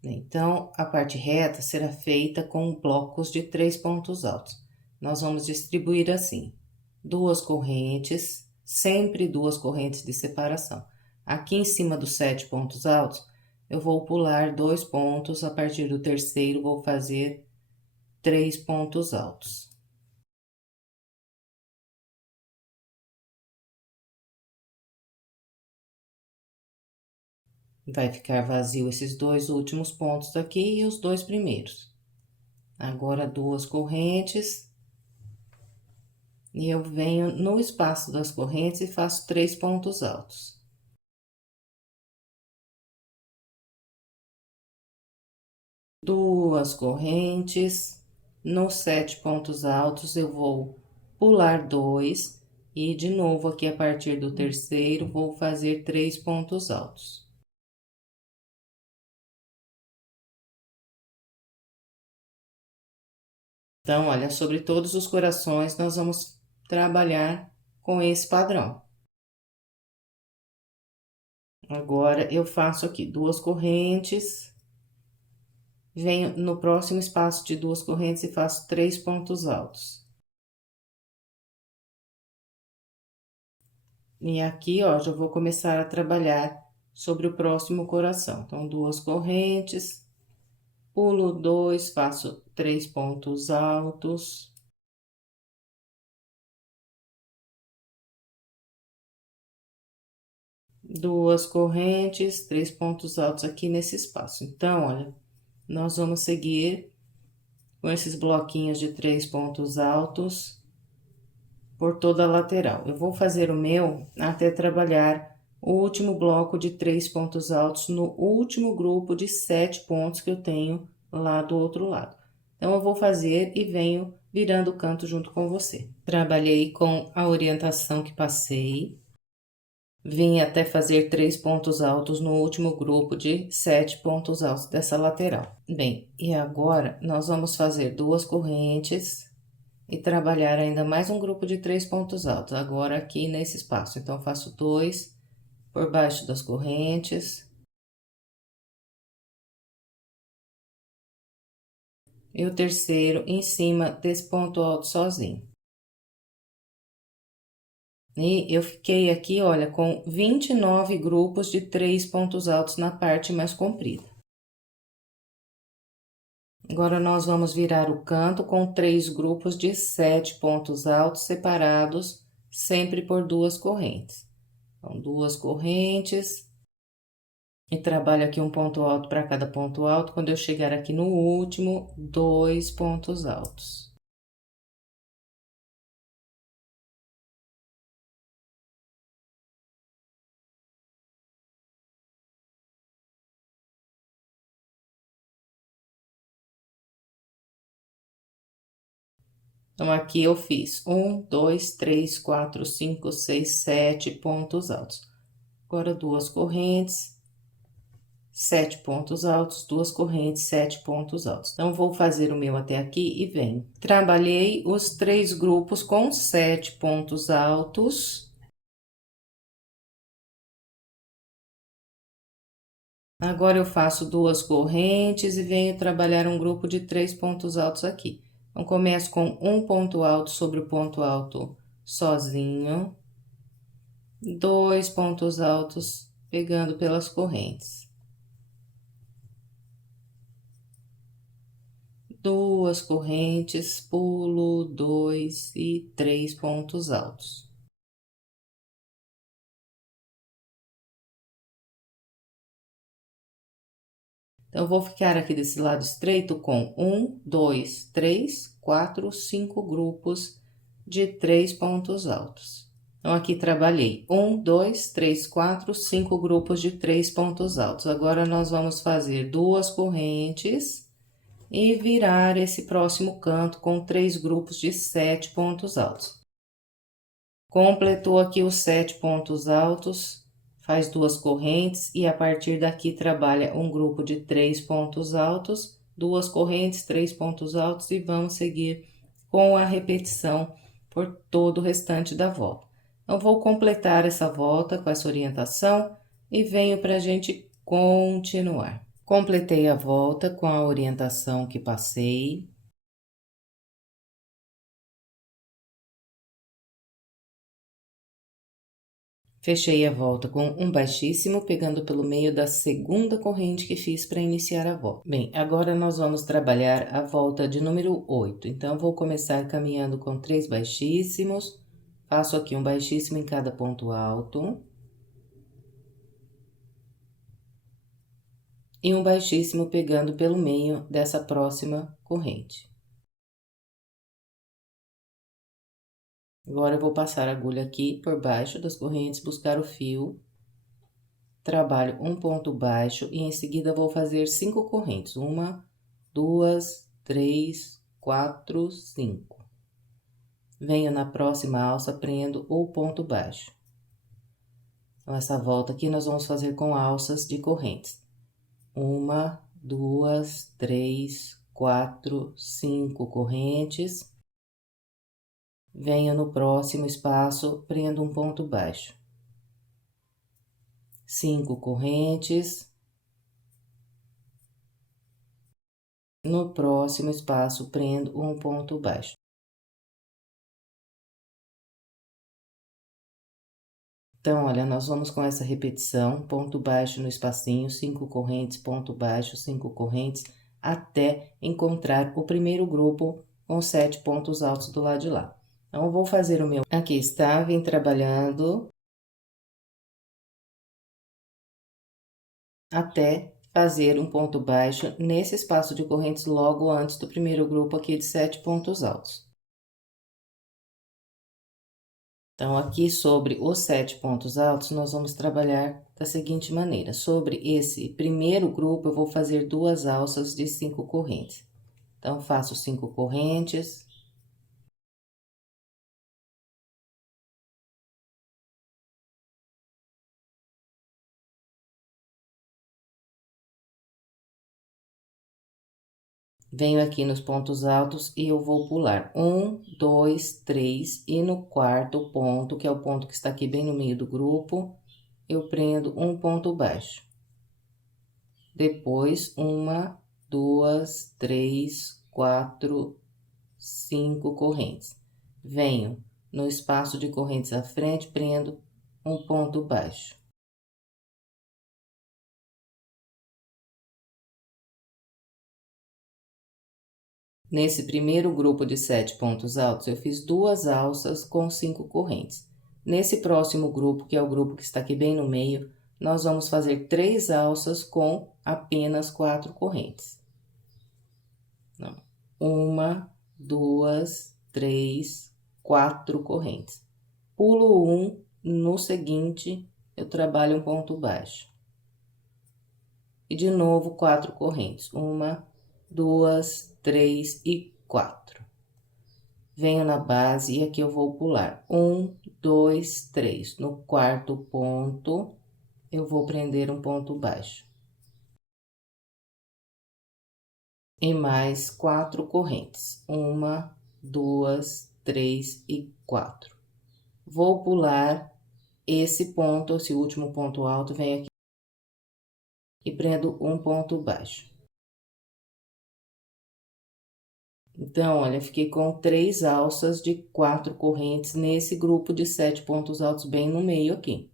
Então, a parte reta será feita com blocos de 3 pontos altos. Nós vamos distribuir assim, duas correntes, sempre duas correntes de separação. Aqui em cima dos 7 pontos altos, eu vou pular 2 pontos, a partir do terceiro vou fazer 3 pontos altos. Vai ficar vazio esses dois últimos pontos aqui e os dois primeiros. Agora, duas correntes. E eu venho no espaço das correntes e faço 3 pontos altos. Duas correntes, nos 7 pontos altos eu vou pular 2 e de novo aqui a partir do terceiro vou fazer 3 pontos altos. Então, olha, sobre todos os corações nós vamos trabalhar com esse padrão. Agora, eu faço aqui duas correntes, venho no próximo espaço de duas correntes e faço 3 pontos altos. E aqui, ó, já vou começar a trabalhar sobre o próximo coração. Então, 2 correntes, pulo 2, faço 3 pontos altos. Duas correntes, 3 pontos altos aqui nesse espaço. Então, olha, nós vamos seguir com esses bloquinhos de 3 pontos altos por toda a lateral. Eu vou fazer o meu até trabalhar o último bloco de 3 pontos altos no último grupo de 7 pontos que eu tenho lá do outro lado. Então, eu vou fazer e venho virando o canto junto com você. Trabalhei com a orientação que passei. Vim até fazer 3 pontos altos no último grupo de 7 pontos altos dessa lateral. Bem, e agora nós vamos fazer 2 correntes e trabalhar ainda mais um grupo de 3 pontos altos, agora aqui nesse espaço. Então, faço 2 por baixo das correntes. E o terceiro em cima desse ponto alto sozinho. E eu fiquei aqui, olha, com 29 grupos de 3 pontos altos na parte mais comprida. Agora, nós vamos virar o canto com 3 grupos de 7 pontos altos separados, sempre por 2 correntes. Então, 2 correntes, e trabalho aqui um ponto alto para cada ponto alto. Quando eu chegar aqui no último, 2 pontos altos. Então, aqui eu fiz 1, 2, 3, 4, 5, 6, 7 pontos altos. Agora, 2 correntes, 7 pontos altos, 2 correntes, 7 pontos altos. Então, vou fazer o meu até aqui e venho. Trabalhei os 3 grupos com 7 pontos altos. Agora, eu faço 2 correntes e venho trabalhar um grupo de 3 pontos altos aqui. Então, começo com um ponto alto sobre o ponto alto sozinho. 2 pontos altos pegando pelas correntes. 2 correntes, pulo 2 e 3 pontos altos. Então, eu vou ficar aqui desse lado estreito com 1, 2, 3, 4, 5 grupos de 3 pontos altos. Então, aqui trabalhei 1, 2, 3, 4, 5 grupos de 3 pontos altos. Agora, nós vamos fazer 2 correntes e virar esse próximo canto com 3 grupos de 7 pontos altos. Completou aqui os 7 pontos altos, faz 2 correntes e a partir daqui trabalha um grupo de 3 pontos altos, 2 correntes, 3 pontos altos e vamos seguir com a repetição por todo o restante da volta. Então, vou completar essa volta com essa orientação e venho para a gente continuar. Completei a volta com a orientação que passei. Fechei a volta com um baixíssimo, pegando pelo meio da segunda corrente que fiz para iniciar a volta. Bem, agora nós vamos trabalhar a volta de número 8. Então, vou começar caminhando com 3 baixíssimos. Faço aqui um baixíssimo em cada ponto alto. E um baixíssimo pegando pelo meio dessa próxima corrente. Agora, eu vou passar a agulha aqui por baixo das correntes, buscar o fio. Trabalho um ponto baixo e em seguida vou fazer 5 correntes. 1, 2, 3, 4, 5. Venho na próxima alça, prendo o ponto baixo. Então, essa volta aqui nós vamos fazer com alças de correntes. 1, 2, 3, 4, 5 correntes. Venho no próximo espaço, prendo um ponto baixo. 5 correntes. No próximo espaço, prendo um ponto baixo. Então, olha, nós vamos com essa repetição, ponto baixo no espacinho, 5 correntes, ponto baixo, 5 correntes, até encontrar o primeiro grupo com 7 pontos altos do lado de lá. Então, eu vou fazer o meu... Aqui está, vem trabalhando até fazer um ponto baixo nesse espaço de correntes logo antes do primeiro grupo aqui de 7 pontos altos. Então, aqui sobre os 7 pontos altos, nós vamos trabalhar da seguinte maneira. Sobre esse primeiro grupo, eu vou fazer 2 alças de 5 correntes. Então, faço 5 correntes. Venho aqui nos pontos altos e eu vou pular 1, 2, 3 e no quarto ponto, que é o ponto que está aqui bem no meio do grupo, eu prendo um ponto baixo. Depois, 1, 2, 3, 4, 5 correntes. Venho no espaço de correntes à frente, prendo um ponto baixo. Nesse primeiro grupo de 7 pontos altos, eu fiz 2 alças com 5 correntes. Nesse próximo grupo, que é o grupo que está aqui bem no meio, nós vamos fazer 3 alças com apenas 4 correntes. 1, 2, 3, 4 correntes. Pulo 1, no seguinte, eu trabalho um ponto baixo. E de novo, 4 correntes. 1, 2, 3 e 4. Venho na base e aqui eu vou pular 1, 2, 3. No quarto ponto, eu vou prender um ponto baixo. E mais 4 correntes. 1, 2, 3 e 4. Vou pular esse ponto, esse último ponto alto, venho aqui e prendo um ponto baixo. Então, olha, fiquei com 3 alças de 4 correntes nesse grupo de 7 pontos altos bem no meio aqui.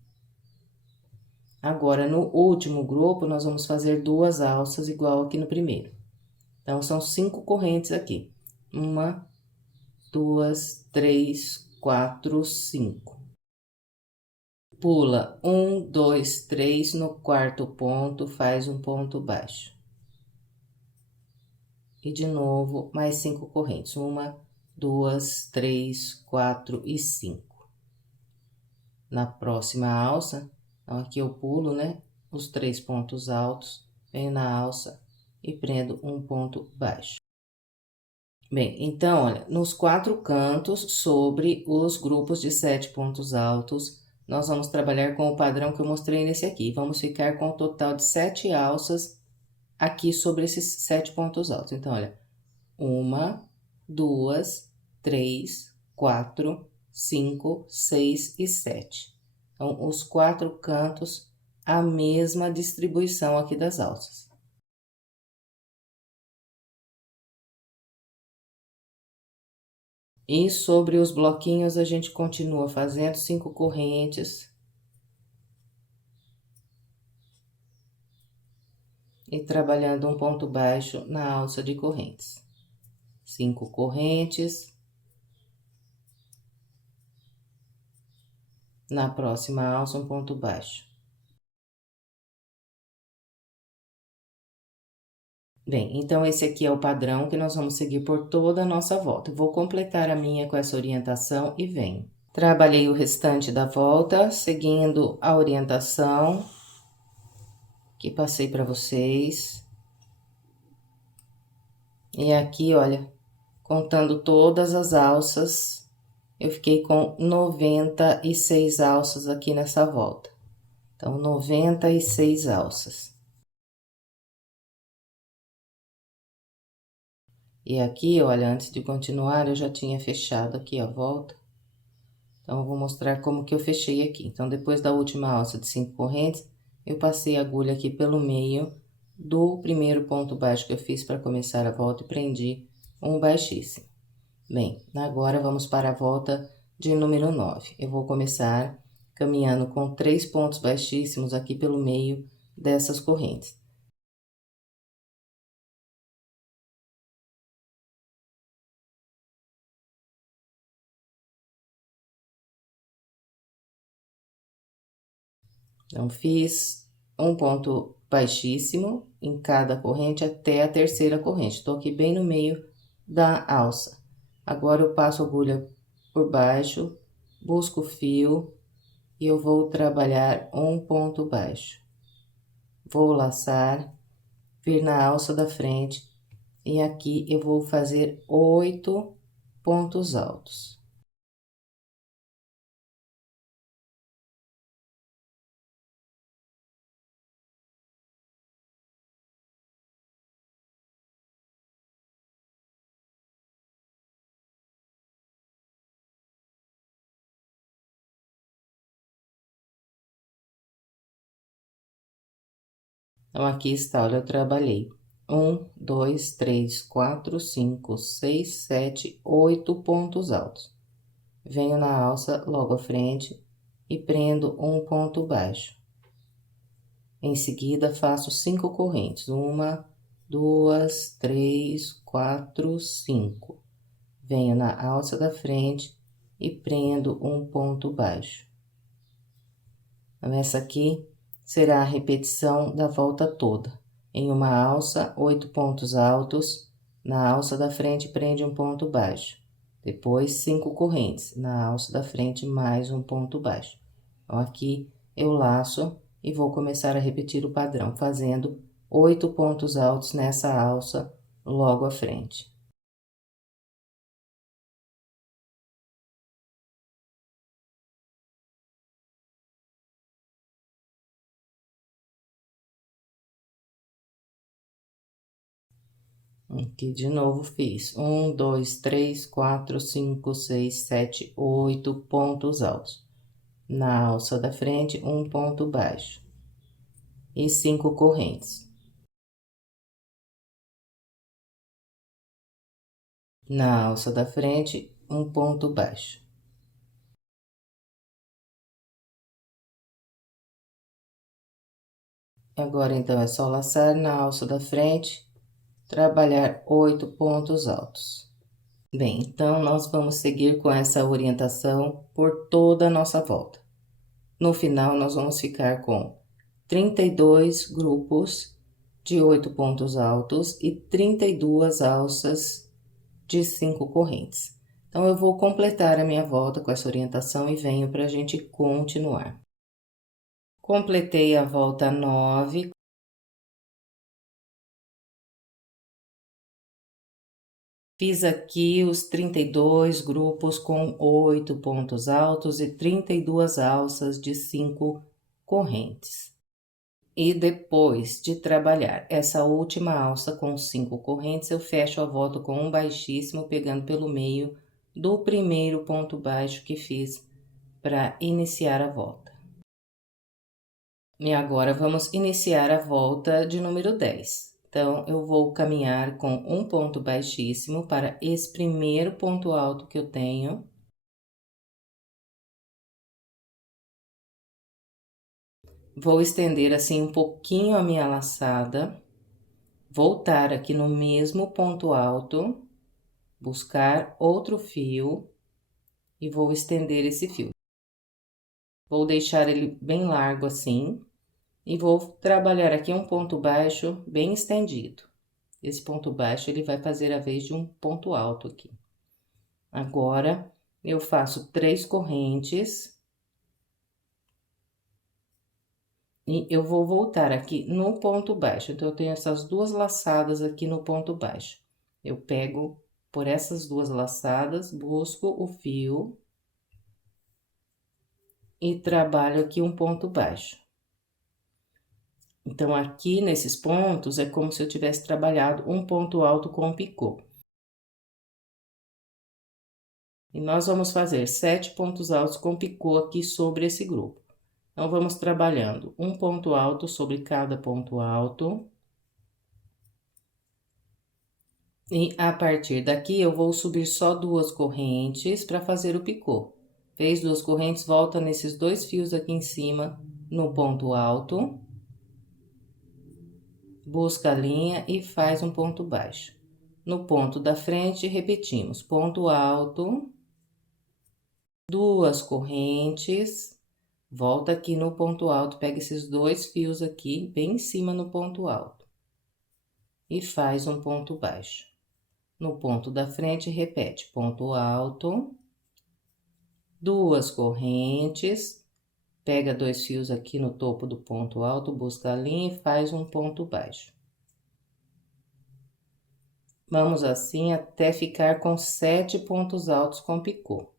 Agora, no último grupo, nós vamos fazer 2 alças igual aqui no primeiro. Então, são 5 correntes aqui. 1, 2, 3, 4, 5. Pula 1, 2, 3, no quarto ponto, faz um ponto baixo. E de novo, mais 5 correntes. 1, 2, 3, 4 e 5. Na próxima alça, então aqui eu pulo, né? Os 3 pontos altos, venho na alça e prendo um ponto baixo. Bem, então, olha, nos 4 cantos, sobre os grupos de 7 pontos altos, nós vamos trabalhar com o padrão que eu mostrei nesse aqui. Vamos ficar com o total de 7 alças aqui sobre esses 7 pontos altos. Então, olha, 1, 2, 3, 4, 5, 6 e 7. Então, os 4 cantos, a mesma distribuição aqui das alças. E sobre os bloquinhos, a gente continua fazendo 5 correntes. E trabalhando um ponto baixo na alça de correntes. 5 correntes. Na próxima alça, um ponto baixo. Bem, então, esse aqui é o padrão que nós vamos seguir por toda a nossa volta. Eu vou completar a minha com essa orientação e venho. Trabalhei o restante da volta, seguindo a orientação que passei para vocês. E aqui, olha, contando todas as alças, eu fiquei com 96 alças aqui nessa volta. Então, 96 alças. E aqui, olha, antes de continuar, eu já tinha fechado aqui a volta. Então, eu vou mostrar como que eu fechei aqui. Então, depois da última alça de 5 correntes, eu passei a agulha aqui pelo meio do primeiro ponto baixo que eu fiz para começar a volta e prendi um baixíssimo. Bem, agora vamos para a volta de número 9. Eu vou começar caminhando com 3 pontos baixíssimos aqui pelo meio dessas correntes. Então, fiz um ponto baixíssimo em cada corrente até a terceira corrente. Tô aqui bem no meio da alça. Agora, eu passo a agulha por baixo, busco o fio e eu vou trabalhar um ponto baixo. Vou laçar, vir na alça da frente e aqui eu vou fazer 8 pontos altos. Então, aqui está, olha, eu trabalhei 1, 2, 3, 4, 5, 6, 7, 8 pontos altos. Venho na alça logo à frente e prendo um ponto baixo. Em seguida, faço 5 correntes, 1, 2, 3, 4, 5. Venho na alça da frente e prendo um ponto baixo. Então, essa aqui será a repetição da volta toda. Em uma alça, 8 pontos altos, na alça da frente prende um ponto baixo. Depois, 5 correntes, na alça da frente mais um ponto baixo. Então, aqui eu laço e vou começar a repetir o padrão, fazendo 8 pontos altos nessa alça logo à frente. Aqui de novo fiz 1, 2, 3, 4, 5, 6, 7, 8 pontos altos. Na alça da frente, um ponto baixo e 5 correntes. Na alça da frente, um ponto baixo. Agora, então, é só laçar na alça da frente, trabalhar 8 pontos altos. Bem, então, nós vamos seguir com essa orientação por toda a nossa volta. No final, nós vamos ficar com 32 grupos de 8 pontos altos e 32 alças de 5 correntes. Então, eu vou completar a minha volta com essa orientação e venho para a gente continuar. Completei a volta 9. Fiz aqui os 32 grupos com 8 pontos altos e 32 alças de 5 correntes. E depois de trabalhar essa última alça com 5 correntes, eu fecho a volta com um baixíssimo, pegando pelo meio do primeiro ponto baixo que fiz para iniciar a volta. E agora, vamos iniciar a volta de número 10. Então, eu vou caminhar com um ponto baixíssimo para esse primeiro ponto alto que eu tenho. Vou estender assim um pouquinho a minha laçada, voltar aqui no mesmo ponto alto, buscar outro fio e vou estender esse fio. Vou deixar ele bem largo assim e vou trabalhar aqui um ponto baixo bem estendido. Esse ponto baixo, ele vai fazer a vez de um ponto alto aqui. Agora, eu faço 3 correntes. E eu vou voltar aqui no ponto baixo. Então, eu tenho essas 2 laçadas aqui no ponto baixo. Eu pego por essas 2 laçadas, busco o fio e trabalho aqui um ponto baixo. Então, aqui nesses pontos, é como se eu tivesse trabalhado um ponto alto com picô. E nós vamos fazer 7 pontos altos com picô aqui sobre esse grupo. Então, vamos trabalhando um ponto alto sobre cada ponto alto. E a partir daqui, eu vou subir só 2 correntes para fazer o picô. Fez 2 correntes, volta nesses 2 fios aqui em cima, no ponto alto. Busca a linha e faz um ponto baixo. No ponto da frente, repetimos, ponto alto, 2 correntes, volta aqui no ponto alto, pega esses 2 fios aqui, bem em cima no ponto alto. E faz um ponto baixo. No ponto da frente, repete, ponto alto, 2 correntes, pega 2 fios aqui no topo do ponto alto, busca a linha e faz um ponto baixo. Vamos assim até ficar com 7 pontos altos com picô.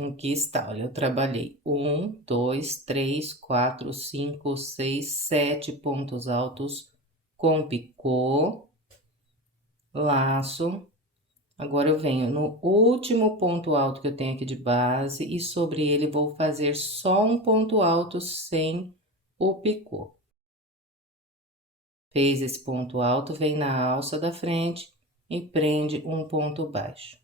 Aqui está, olha, eu trabalhei 1, 2, 3, 4, 5, 6, 7 pontos altos com picô, laço. Agora, eu venho no último ponto alto que eu tenho aqui de base e sobre ele vou fazer só um ponto alto sem o picô. Fez esse ponto alto, vem na alça da frente e prende um ponto baixo.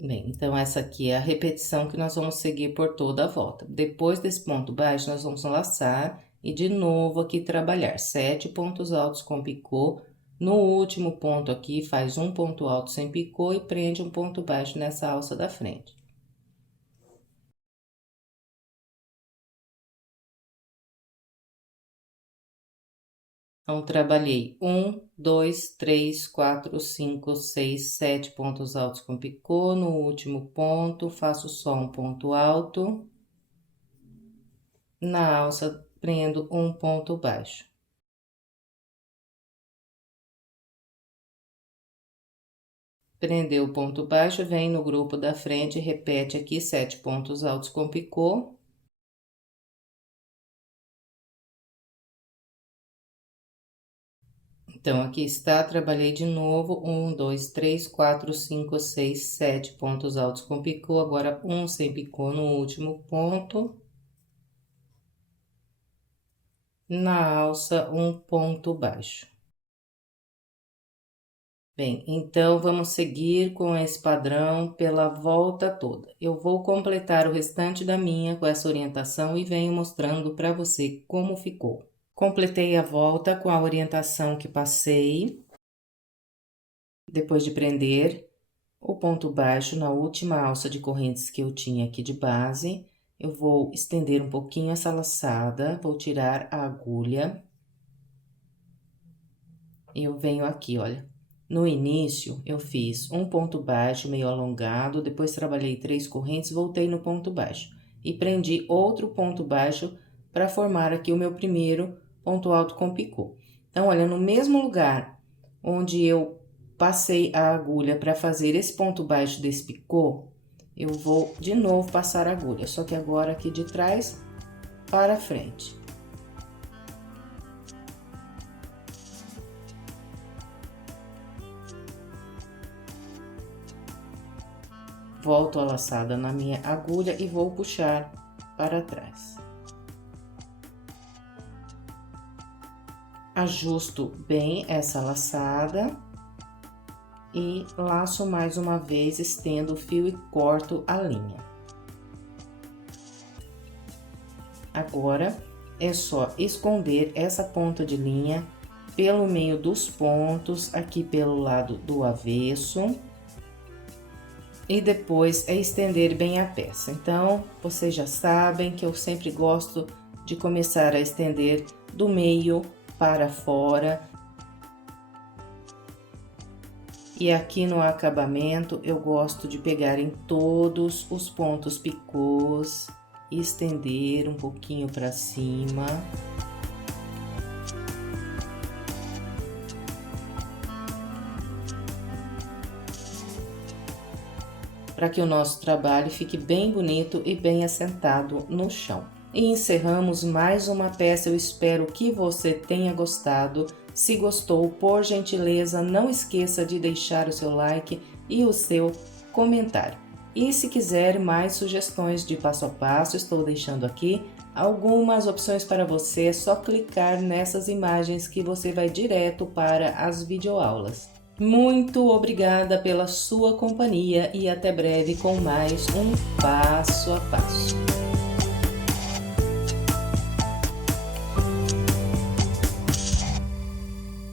Bem, então essa aqui é a repetição que nós vamos seguir por toda a volta. Depois desse ponto baixo, nós vamos laçar e de novo aqui trabalhar 7 pontos altos com picô. No último ponto aqui, faz um ponto alto sem picô e prende um ponto baixo nessa alça da frente. Então, trabalhei 1, 2, 3, 4, 5, 6, 7 pontos altos com picô. No último ponto, faço só um ponto alto. Na alça, prendo um ponto baixo. Prendeu o ponto baixo, vem no grupo da frente, repete aqui 7 pontos altos com picô. Então, aqui está, trabalhei de novo, 1, 2, 3, 4, 5, 6, 7 pontos altos com picô, agora um sem picô no último ponto. Na alça, um ponto baixo. Bem, então, vamos seguir com esse padrão pela volta toda. Eu vou completar o restante da minha com essa orientação e venho mostrando para você como ficou. Completei a volta com a orientação que passei. Depois de prender o ponto baixo na última alça de correntes que eu tinha aqui de base, eu vou estender um pouquinho essa laçada, vou tirar a agulha. Eu venho aqui, olha. No início, eu fiz um ponto baixo meio alongado, depois trabalhei 3 correntes, voltei no ponto baixo. E prendi outro ponto baixo para formar aqui o meu primeiro ponto alto com picô. Então, olha, no mesmo lugar onde eu passei a agulha para fazer esse ponto baixo desse picô, eu vou de novo passar a agulha, só que agora aqui de trás para frente. Volto a laçada na minha agulha e vou puxar para trás. Ajusto bem essa laçada e laço mais uma vez, estendo o fio e corto a linha. Agora, é só esconder essa ponta de linha pelo meio dos pontos, aqui pelo lado do avesso. E depois é estender bem a peça. Então, vocês já sabem que eu sempre gosto de começar a estender do meio para fora. E aqui no acabamento, eu gosto de pegar em todos os pontos picôs e estender um pouquinho para cima. Para que o nosso trabalho fique bem bonito e bem assentado no chão. E encerramos mais uma peça. Eu espero que você tenha gostado. Se gostou, por gentileza, não esqueça de deixar o seu like e o seu comentário. E se quiser mais sugestões de passo a passo, estou deixando aqui algumas opções para você. É só clicar nessas imagens que você vai direto para as videoaulas. Muito obrigada pela sua companhia e até breve com mais um passo a passo.